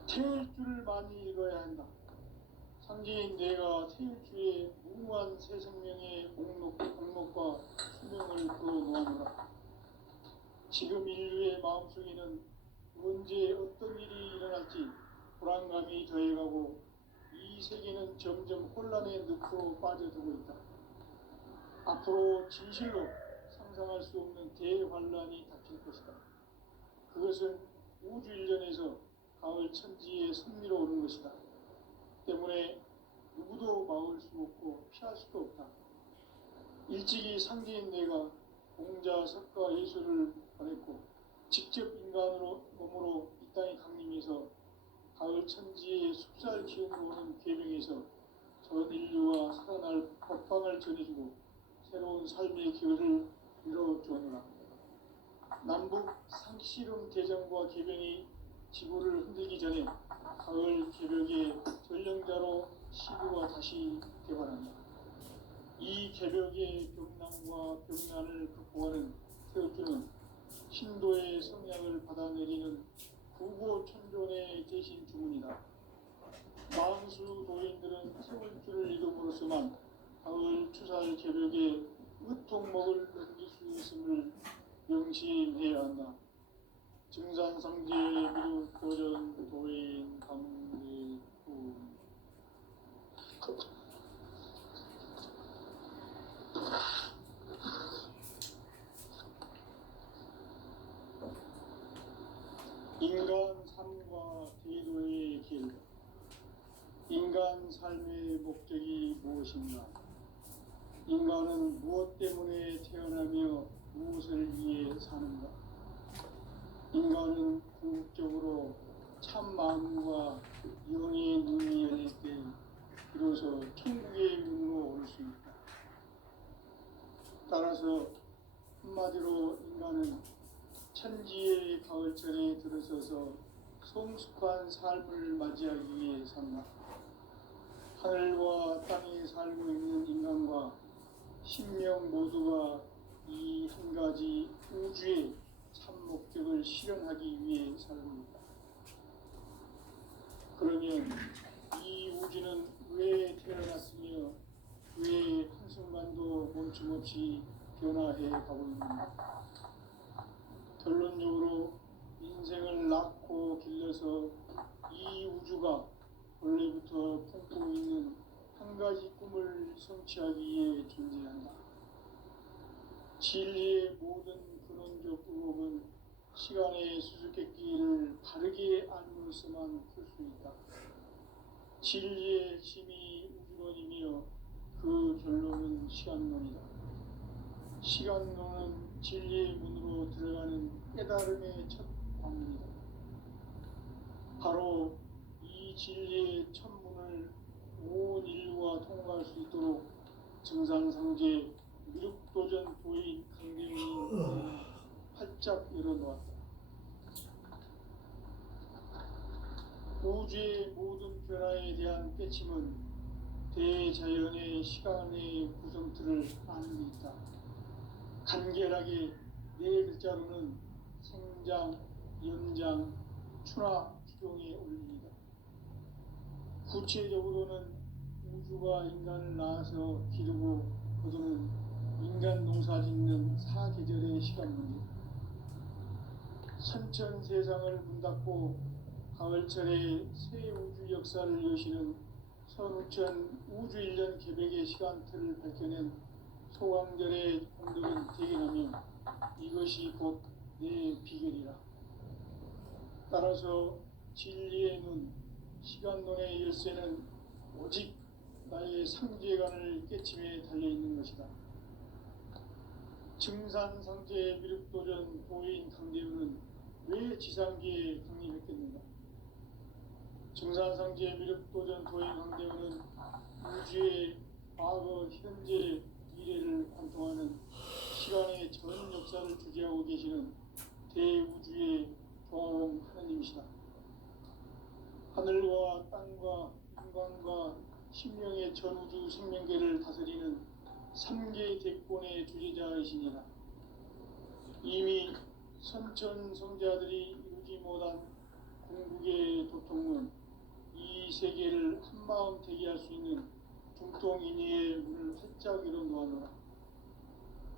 태일주를 많이 읽어야 한다. 상제인 내가 태일주의 무궁한 새 생명의 목록과 수명을 풀어놓아노라. 지금 인류의 마음속에는 언제 어떤 일이 일어날지 불안감이 더해가고 이 세계는 점점 혼란의 늪으로 빠져들고 있다. 앞으로 진실로 상상할 수 없는 대환란이 닥칠 것이다. 그것은 우주 일련에서 가을 천지의 섭리로 오는 것이다. 때문에 누구도 막을 수 없고 피할 수도 없다. 일찍이 상제인 내가 공자, 석가, 예수를 보냈고 직접 인간으로 몸으로 이 땅에 강림해서 가을 천지의 숲살 기운으로 오는 계명에서 전 인류와 살아날 법방을 전해주고 새로운 삶의 길을 이뤄주오노라. 남북 상씨름 대전과 계명이 지구를 흔들기 전에 가을 개벽의 전령자로 시구가 다시 개발한다. 이 개벽의 병난과 병난을 극복하는 태극기는 신도의 성약을 받아내리는 구고천존의 대신 주문이다. 망수 도인들은 태울주를 이름으로서만 가을 추살 개벽의 으통목을 넘길 수 있음을 명심해야 한다. 증산상제 미륵 도전 도인 강대구 인간 삶과 대도의 길. 인간 삶의 목적이 무엇인가? 인간은 무엇 때문에 태어나며 무엇을 위해 사는가? 인간은 궁극적으로 참 마음과 영의 눈이 열릴 때 비로소 천국의 문으로 오를 수 있다. 따라서 한마디로 인간은 천지의 가을철에 들어서서 성숙한 삶을 맞이하기 위해 산다. 하늘과 땅에 살고 있는 인간과 신명 모두가 이 한 가지 우주의 참 목적을 실현하기 위해 살고 있다. 그러면 이 우주는 왜 태어났으며 왜 한순간도 멈춤없이 변화해 가고 있는가? 결론적으로 인생을 낳고 길러서 이 우주가 원래부터 품고 있는 한 가지 꿈을 성취하기 위해 존재한다. 진리의 모든 근원적 의혹은 시간의 수수께끼를 바르게 알므로서만 풀 수 있다. 진리의 핵심이 우주론이며 그 결론은 시간론이다. 시간론은 진리의 문으로 들어가는 깨달음의 첫 방문이다. 바로 이 진리의 첫 문을 온 인류가 통과할 수 있도록 증산상제 미륵도전 도인 강대문이 활짝 열어놓았다. 우주의 모든 변화에 대한 깨침은 대자연의 시간의 구성틀을 아는 데 있다. 간결하게 네 글자로는 생장, 연장, 추나 추종의 원리이다. 구체적으로는 우주가 인간을 낳아서 기르고 거두는 인간 농사 짓는 사계절의 시간 문제. 선천 세상을 문 닫고 가을철에 새 우주 역사를 여시는 선우천 우주 1년 개백의 시간틀을 밝혀낸 소강절의 공덕은 대견하며 이것이 곧 내 비결이라. 따라서 진리의 눈, 시간론의 열쇠는 오직 나의 상제관을 깨침에 달려있는 것이다. 증산상제 미륵도전 도인 강대우는 왜 지상계에 강림했겠는가? 증산상제 미륵도전 도인 강대우는 우주의 과거, 현재, 미래를 관통하는 시간의 전 역사를 주재하고 계시는 대우주의 조화공 하느님이시다. 하늘과 땅과 인간과 신명의 전우주 생명계를 다스리는 삼계 대권의 주제자이시니라. 이미 선천성자들이 이루지 못한 궁극의 도통은 이 세계를 한마음 되게 할 수 있는 중통인의의 문을 활짝 열어놓았노라.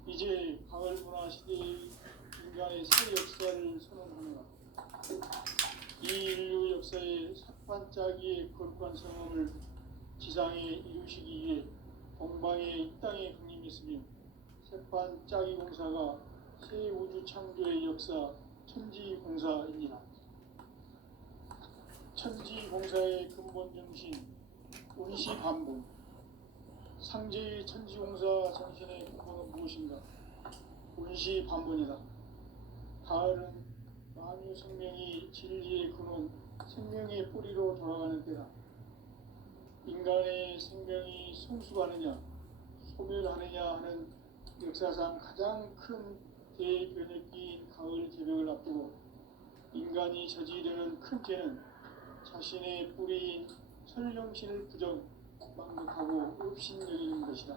이제 가을 문화 시대의 인간의 새 역사를 선언하노라. 이 인류 역사의 삭반짜기의 거룩한 성험을 지상에 이루시기 위해 동방의 이 땅에 강림했으며 새반짜기 공사가 새 우주 창조의 역사 천지공사입니다. 천지공사의 근본 정신 운시반본. 상제의 천지공사 정신의 근본은 무엇인가? 운시반본이다. 가을은 만유 생명이 진리의 근원, 생명의 뿌리로 돌아가는 때다. 인간의 생명이 성숙하느냐, 소멸하느냐 하는 역사상 가장 큰 대변혁기인 가을 개벽을 앞두고 인간이 저지르는 큰 죄는 자신의 뿌리인 설령신을 망극하고 업신여기는 것이다.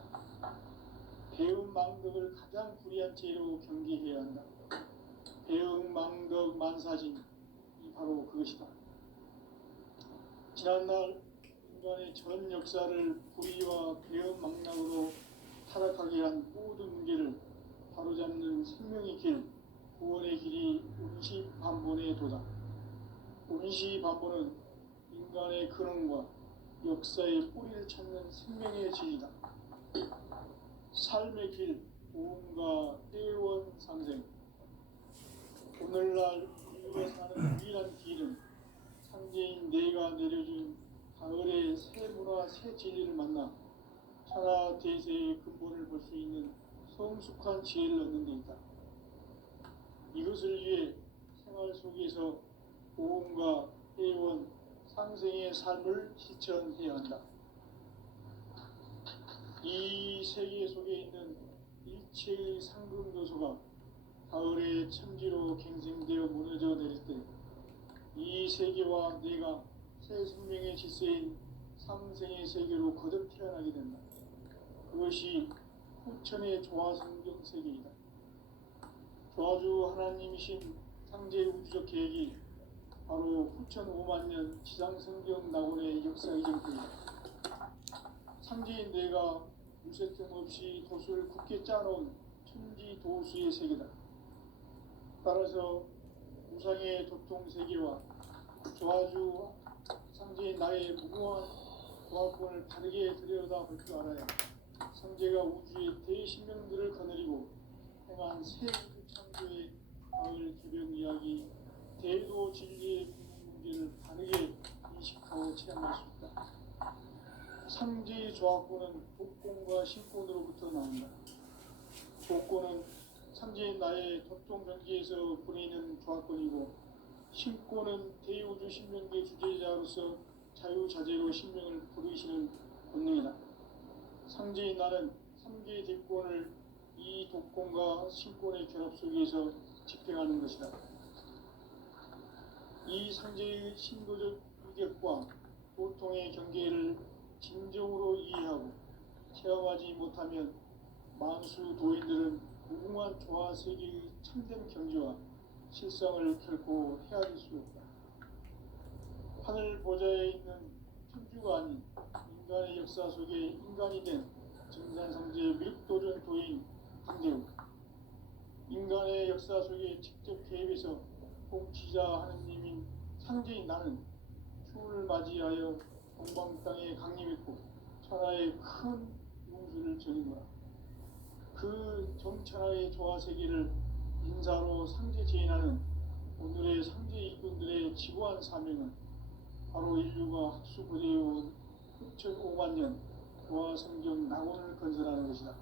배음 망덕을 가장 불의한 죄로 경계해야 한다. 배음 망덕 만사진이 바로 그것이다. 지난날 인간의 전 역사를 불의와 배음 망락으로 타락하게 한 모든 문제를 바로잡는 생명의 길, 구원의 길이 운시반본의 도다. 운시반본은 인간의 근원과 역사의 뿌리를 찾는 생명의 진리다. 삶의 길, 보험과 회원 상생. 오늘날 인류가 사는 유일한 길은 상제인 내가 내려준 가을의 새 문화, 새 진리를 만나 천하 대세의 근본을 볼 수 있는 성숙한 지혜를 얻는 데 있다. 이것을 위해 생활 속에서 보험과 회원, 상생의 삶을 실천해야 한다. 이 세계 속에 있는 일체의 상금도소가 가을의 천지로 갱생되어 무너져 내릴 때 이 세계와 내가 새 생명의 질서인 상생의 세계로 거듭 태어나게 된다. 그것이 후천의 조화성경 세계이다. 조화주 하나님이신 상제 우주적 계획이 바로 후천 5만년 지상성경 낙원의 역사 이전입니다. 상제인 내가 무쇠틈 없이 도수를 굳게 짜놓은 천지도수의 세계다. 따라서 우상의 도통세계와 조화주 상제인 나의 무궁한 조화권을 다르게 들여다볼 줄 알아야 상제가 우주의 대신명들을 거느리고 행한 새 우주 창조의 가을 개변 이야기, 대도 진리의 궁극 문제를 다르게 인식하고 체험할 수 있다. 상제의 조화권은 복권과 신권으로부터 나온다. 복권은 상제인 나의 도통 경지에서 보내는 조화권이고, 신권은 대우주 신명계 주제자로서 자유자재로 신명을 부르시는 본능이다. 상제인 나는 3개의 대권을 이 독권과 신권의 결합 속에서 집행하는 것이다. 이 상제의 신도적 유격과 도통의 경계를 진정으로 이해하고 체험하지 못하면 만수 도인들은 무궁한 조화 세계의 참된 경지와 실상을 결코 헤아릴 수 없다. 하늘 보좌에 있는 천주가 아닌 인간의 역사 속에 인간이 된 증산성제 미륵도전 도인 강재우, 인간의 역사 속에 직접 개입해서 통치자 하느님인 상제인 나는 추운을 맞이하여 동방 땅에 강림했고 천하의 큰 운수를 전이노라. 그 정천하의 조화세계를 인사로 상제 제인하는 오늘의 상제 이꾼들의 지구한 사명은 바로 인류가 학수고대해온 6,5만 년 조화성경 낙원을 건설하는 것이다.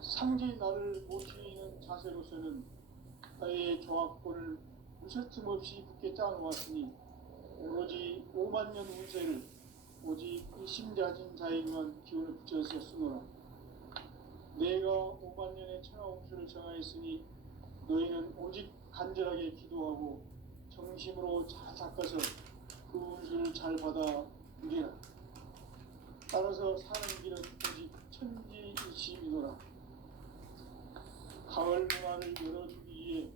상제의 나를 모시는 자세로서는 나의 조화권을 무쇠틈 없이 굳게 짜놓았으니 오로지 5만 년 운세를 오직 일심자진 자에게만 기운을 붙여서 쓰노라. 내가 5만 년의 천하홍수를 정하였으니 너희는 오직 간절하게 기도하고 중심으로 잘 닦아서 그 운수를 잘 받아 누리라. 따라서 사는 길은 오직 천지일심이노라. 가을 문화를 열어주기 위해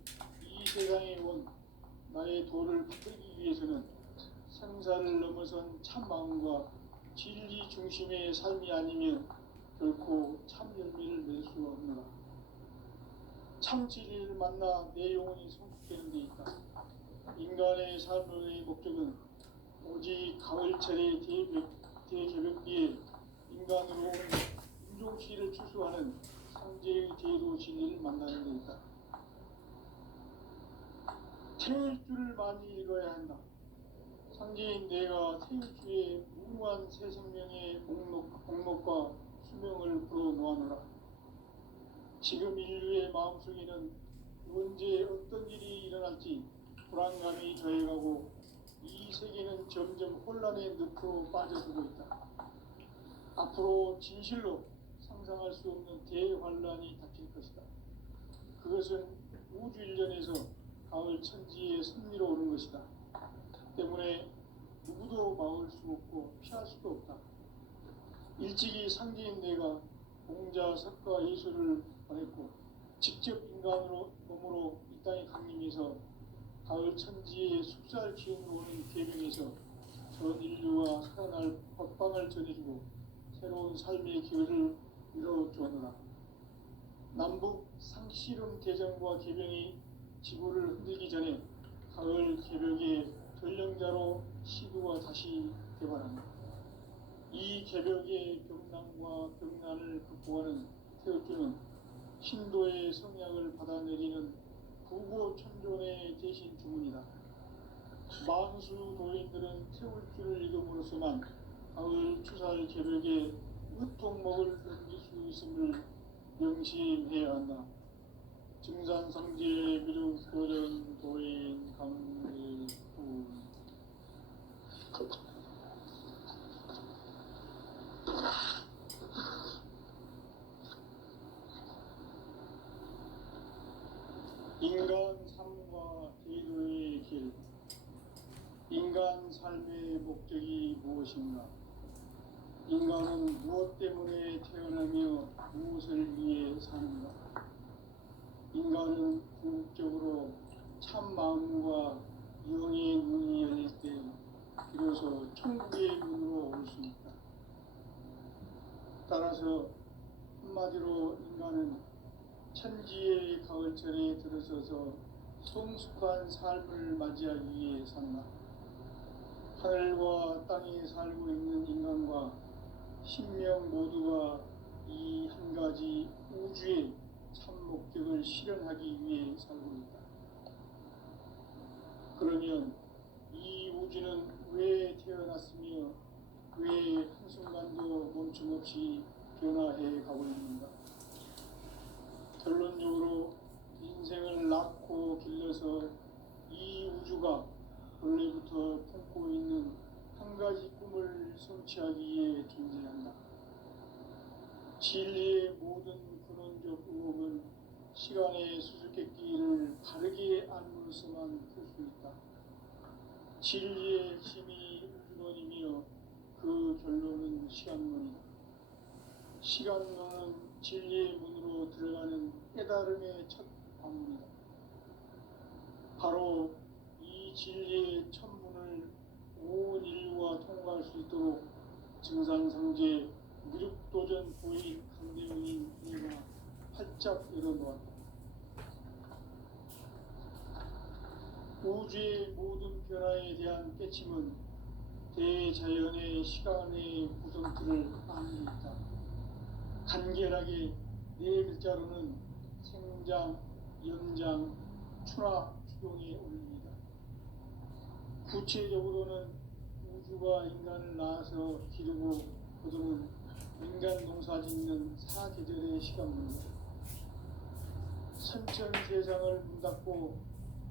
이 세상에 온 나의 도를 받들기 위해서는 생사를 넘어선 참 마음과 진리 중심의 삶이 아니면 결코 참 열매를 낼 수 없노라. 참 진리를 만나 내 영혼이 성숙되는 데 있다. 인간의 삶의 목적은 오직 가을철의 대개벽기에 인간으로 온 인종시를 추수하는 상제의 제도 진리를 만나는 데 있다. 태일주를 많이 읽어야 한다. 상제인 내가 태일주의 무궁한 새 생명의 목록과 수명을 불어놓아노라. 지금 인류의 마음속에는 언제 어떤 일이 일어날지 불안감이 더해가고 이 세계는 점점 혼란의 늪으로 빠져들고 있다. 앞으로 진실로 상상할 수 없는 대환란이 닥칠 것이다. 그것은 우주 일련에서 가을 천지의 섭리로 오는 것이다. 때문에 누구도 막을 수 없고 피할 수도 없다. 일찍이 상제인 내가 공자, 석가, 예수를 보냈고 직접 인간으로 몸으로 이 땅에 강림해서 가을 천지의 숲살 기운으로 오는 계명에서 전 인류와 살아날 법방을 전해주고 새로운 삶의 기회를 이뤄주었노라. 남북 상씨름 대전과 계명이 지구를 흔들기 전에 가을 개벽의 전령자로 시도가 다시 개발한다. 이 개벽의 병난과 병난을 극복하는 태극주는 신도의 성약을 받아내리는 부고천존의 대신 주문이다. 만수 노인들은 태울주를 읽음으로써만 가을 추살 개벽의 으통목을 넘길 수 있음을 명심해야 한다. 증산상제 미륵도전 도인 강일부. 인간 삶과 제도의 길. 인간 삶의 목적이 무엇인가? 인간은 무엇 때문에 태어나며 무엇을 위해 사는가? 인간은 궁극적으로 참 마음과 영의 눈이 열릴 때 비로소 천국의 문으로 올 수 있다. 따라서 한마디로 인간은 천지의 가을철에 들어서서 성숙한 삶을 맞이하기 위해 산다. 하늘과 땅에 살고 있는 인간과 신명 모두가 이 한 가지 우주의 참 목적을 실현하기 위해 살고 있다. 그러면 이 우주는 왜 태어났으며 왜 한순간도 멈춤없이 변화해 가고 있는가? 결론적으로 인생을 낳고 길러서 이 우주가 원래부터 품고 있는 한 가지 꿈을 성취하기 위해 존재한다. 진리의 모든 근원적 의혹은 시간의 수수께끼를 바르게 알므로서만 풀 수 있다. 진리의 핵심이 우주론이며 그 결론은 시간론이다. 시간론은 진리의 문으로 들어가는 깨달음의 첫 관문이다. 바로 이 진리의 첫 문을 온 인류가 통과할 수 있도록 증산상제 미륵도전 고인 강대웅인 이가 활짝 열어놓았다. 우주의 모든 변화에 대한 깨침은 대자연의 시간의 구성틀을 안고 있다. 간결하게 네 글자로는 생장, 연장, 추락, 추동에 올립니다. 구체적으로는 우주가 인간을 낳아서 기르고 거두는 인간 농사 짓는 사계절의 시간입니다. 선천 세상을 문닫고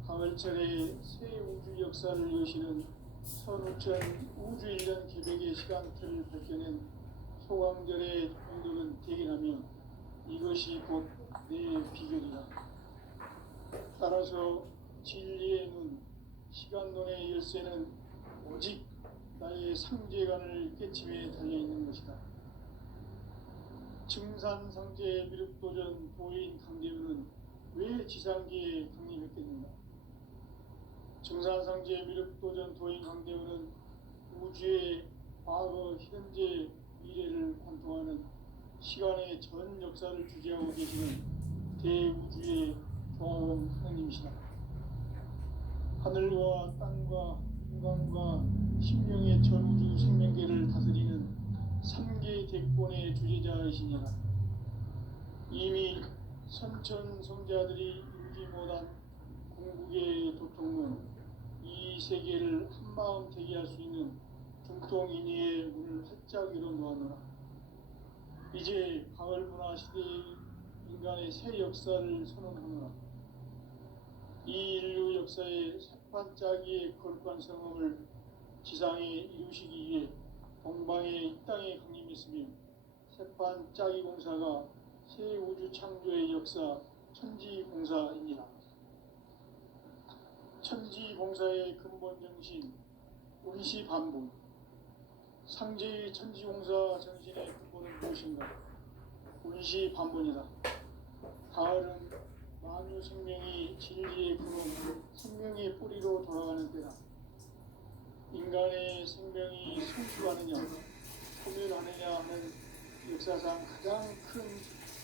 가을철에 새 우주 역사를 여시는 선우천 우주 일년 기백의 시간틀을 밝혀낸 소강절의 공덕은 대견하며 이것이 곧 내 비결이다. 따라서 진리의 눈, 시간론의 열쇠는 오직 나의 상제관을 깨침에 달려있는 것이다. 증산상제 미륵도전 도인 강대우는 왜 지상계에 강림했겠는가? 증산상제 미륵도전 도인 강대우는 우주의 과거, 현재, 미래를 관통하는 시간의 전 역사를 주재하고 계시는 대우주의 조화원 하느님이시다. 하늘과 땅과 인간과 신명의 전우주 생명계를 다스리는 3개 대권의 주제자이시니라. 이미 선천성자들이 이루지 못한 궁극의 도통은 이 세계를 한마음 되게 할 수 있는 중통인의의 문을 활짝 열어놓았노라. 이제 가을 문화 시대의 인간의 새 역사를 선언하노라. 이 인류 역사의 새반짝이의 거룩한 성험을 지상에 이루시기 위해 동방의 이 땅에 강림했으며 새반짝이 공사가 새 우주 창조의 역사 천지공사입니다. 천지공사의 근본 정신 운시반본. 상제의 천지공사 정신의 근본은 무엇인가? 운시반본이다. 가을은 만유 생명이 진리의 근원, 생명의 뿌리로 돌아가는 때다. 인간의 생명이 성숙하느냐, 소멸하느냐 하는 역사상 가장 큰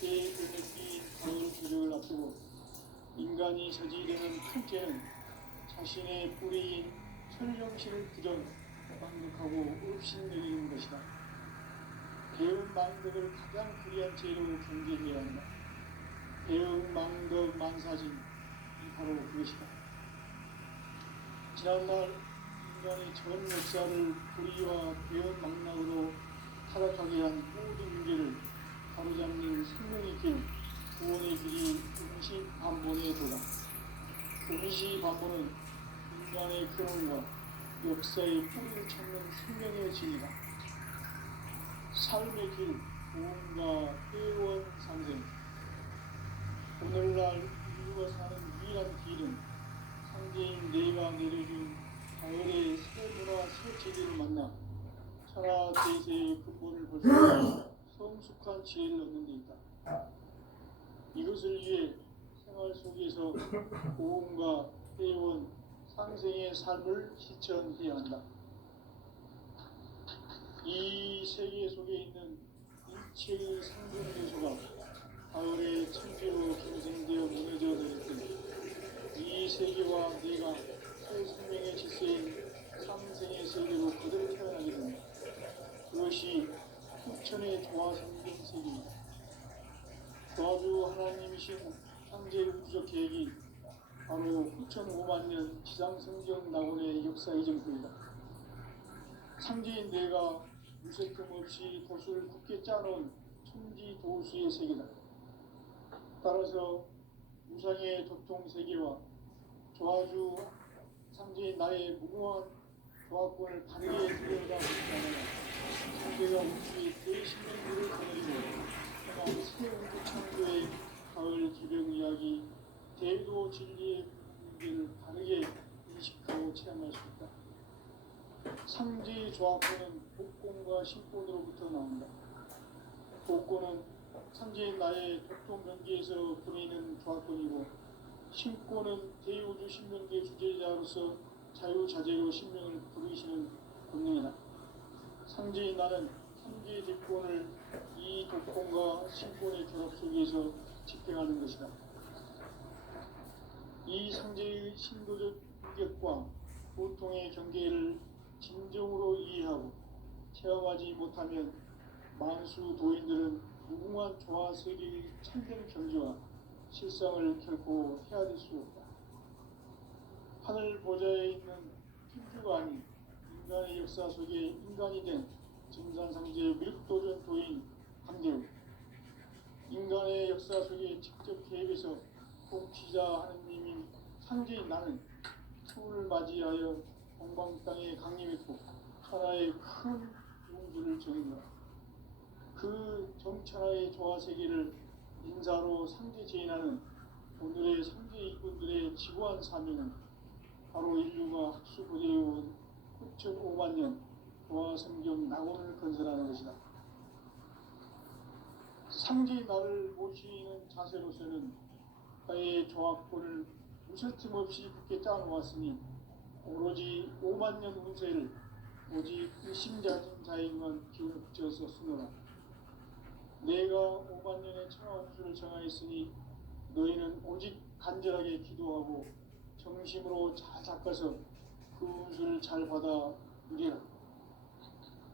죄의 결핍이 가을 조력을 앞두고 인간이 저지르는 큰 죄는 자신의 뿌리인 천령신을 부정, 망덕하고 업신여기는 것이다. 배운 망덕을 가장 불의한 죄로 경계해야 한다. 배운 망덕 만사진이 바로 그것이다. 지난날 인간의 전 역사를 불의와 배운 망락으로 타락하게 한 모든 문제를 바로잡는 생명의 길, 구원의 길이 운시반본의 도다. 운시반본은 인간의 근원과 역사의 뿌리를 찾는 생명의 진이다. 삶의 길, 구원과 회원 상생. 오늘날 인류가 사는 유일한 길은 상제인 내가 내려준 가을의 새 문화 새 제도를 만나 천하 대세의 근본을 볼 수 있는 성숙한 지혜를 얻는 데 있다. 이것을 위해 생활 속에서 고음과 회원, 상생의 삶을 실천해야 한다. 이 세계 속에 있는 일체의 상승 요소가 가을의 천지로 경생되어 무너져 내릴 때 이 세계와 내가 새 생명의 질서인 상생의 세계로 거듭 태어나게 된다. 그것이 후천의 조화 생명 세계입니다. 조화주 하나님이신 창제 우주적 계획이 바로 후천 5만 년 지상성경 낙원의 역사 이전부이다. 상제인 내가 무색함 없이 도수를 굳게 짜놓은 천지 도수의 세계다. 따라서 무상의 도통 세계와 조화주 상제인 나의 무궁한 조화권을 다르게 들여다보자면 상제가 우주의 대신명들을 거느리고 행한 새 우주 창조의 가을 기병 이야기, 대도 진리의 문제를 다르게 인식하고 체험할 수 있다. 상제의 조화권은 복권과 신권으로부터 나온다. 복권은 상제인 나의 도통 경계에서 보내는 조화권이고, 신권은 대우주 신명계 주제자로서 자유자재로 신명을 부르시는 권능이다. 상제인 나는 상제의 대권을 이 도권과 신권의 결합 속에서 집행하는 것이다. 이 상제의 신도적 인격과 보통의 경계를 진정으로 이해하고 체험하지 못하면 만수 도인들은 무궁한 조화 세계의 참된 경지와 실상을 결코 헤아릴 수 없다. 하늘 보좌에 있는 thiên 주가 아닌 인간의 역사 속에 인간이 된 증산상제 미륵도전 도인 강대우. 인간의 역사 속에 직접 개입해서 통치자 하느님인 상제인 나는 추운을 맞이하여 동방 땅에 강림했고 천하의 큰 용주를 정했노라. 그 정천하의 조화 세계를 인사로 상제 제인하는 오늘의 상제 일꾼들의 지고한 사명은 바로 인류가 학수고대해온 9.5만 년 도화 성경 낙원을 건설하는 것이다. 상지 나를 모시는 자세로서는 나의 조합권을 무설팀 없이 굳게 짜놓았으니 오로지 5만 년 운세를 오직 의심자진 자에게만 기울여서 쓰노라. 내가 5만 년의 청하 운수를 정하였으니 너희는 오직 간절하게 기도하고 정심으로 잘 닦아서 그 운수를 잘 받아 누리라.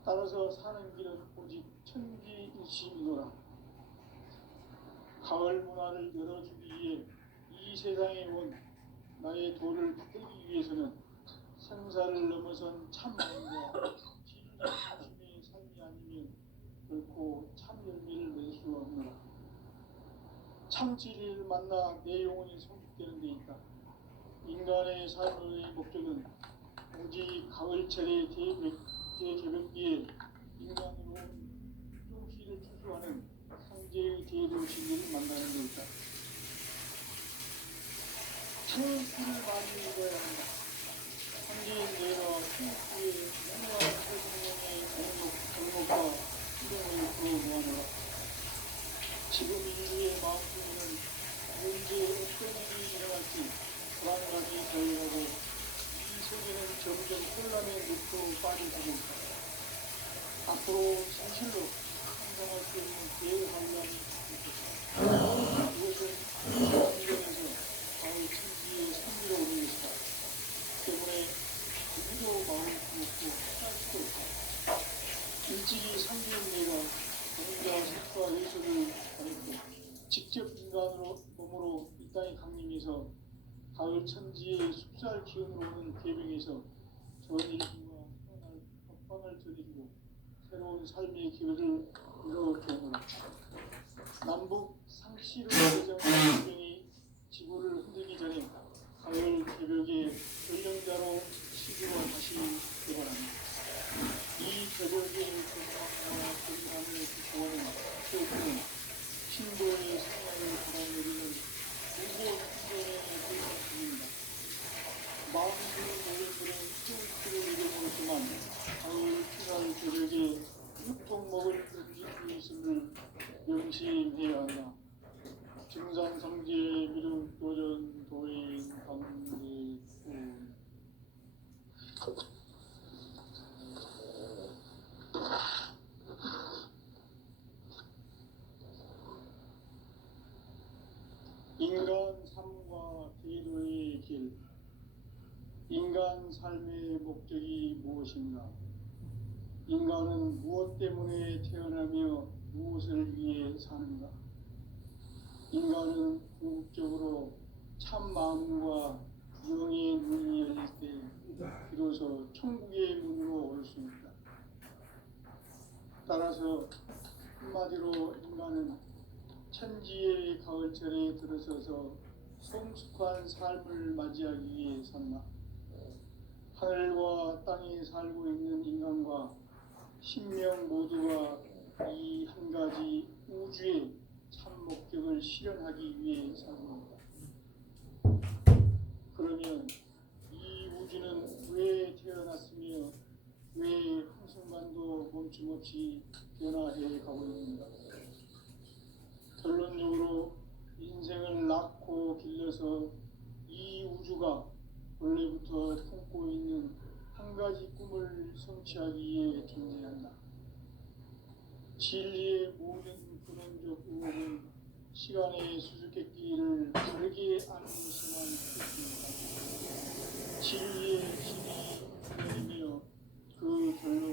따라서 사는 길은 오직 천지일심이노라. 가을 문화를 열어주기 위해 이 세상에 온 나의 도를 받들기 위해서는 생사를 넘어선 참 마음과 진리 중심의 삶이 아니면 결코 참 열매를 맺을 수 없노라. 참 진리를 만나 내 영혼이 성숙되는 데 있다. 인간의 삶의 목적은 오직 가을철의 대개벽기에 인간으로 온 육종씨를 추수하는 상제의 대도 진리를 만나는 데 있다. 창의기를 많이 읽어야 한다. 상제인 내가 창의기의 유명한 대통령의 공목과 수령을 부어모아노라. 지금 인류의 마음속에는 언제 어떤 일이 일어날지 불안감이 자유하고 이 세계는 점점 혼란의 늪으로 빠져가고 있다. 앞으로 진실로 상상할 수 있는 대환란이 있겠다. 이것은 인간에서 가을 천지의 승리로 오는 것이다. 때문에 우리도 마음이 무겁고 피할 수도 없다. 일찍이 상주인 내가 공자 색과 예술을 가졌고 직접 인간으로 몸으로 이 땅에 강림해서 가을 천지의 숲살 기운으로 오는 계명에서 전 인류와 태어날 법방을 전해주고 새로운 삶의 기회를 이뤄주노라. 남북 상시로 예정한 계명이 지구를 흔들기 전에 가을 개벽의 전령자로 시주로 다시 개발합니다. 이 개벽의 건강과 건강을 구성하는 교육은 신도의 성향을 받아내리는 무고한 행정의 대상입니다. 마음으로 노래들은 트위트를 이름으로지만 가을 피살 개벽의 육통목을 던질 수 있음을 명심해야 한다. 증산성제 미륵 도전 도인 강대군. 인간 삶과 대도의 길. 인간 삶의 목적이 무엇인가? 인간은 무엇 때문에 태어나며 무엇을 위해 사는가? 인간은 궁극적으로 참 마음과 영의 문이 열릴 때 비로소 천국의 문으로 올 수 있다. 따라서 한마디로 인간은 천지의 가을철에 들어서서 성숙한 삶을 맞이하기 위해 산다. 하늘과 땅에 살고 있는 인간과 신명 모두가 이 한 가지 우주의 참 목적을 실현하기 위해 살고 있다. 그러면 이 우주는 왜 태어났으며 왜 한순간도 멈춤없이 변화해 가고 있는가? 결론적으로 인생을 낳고 길러서 이 우주가 원래부터 품고 있는 한 가지 꿈을 성취하기 위해 존재한다. 진리의 모든 근원적 의혹은 시간의 수수께끼를 다르게 아는 것이만 있습니다. 진리의 길이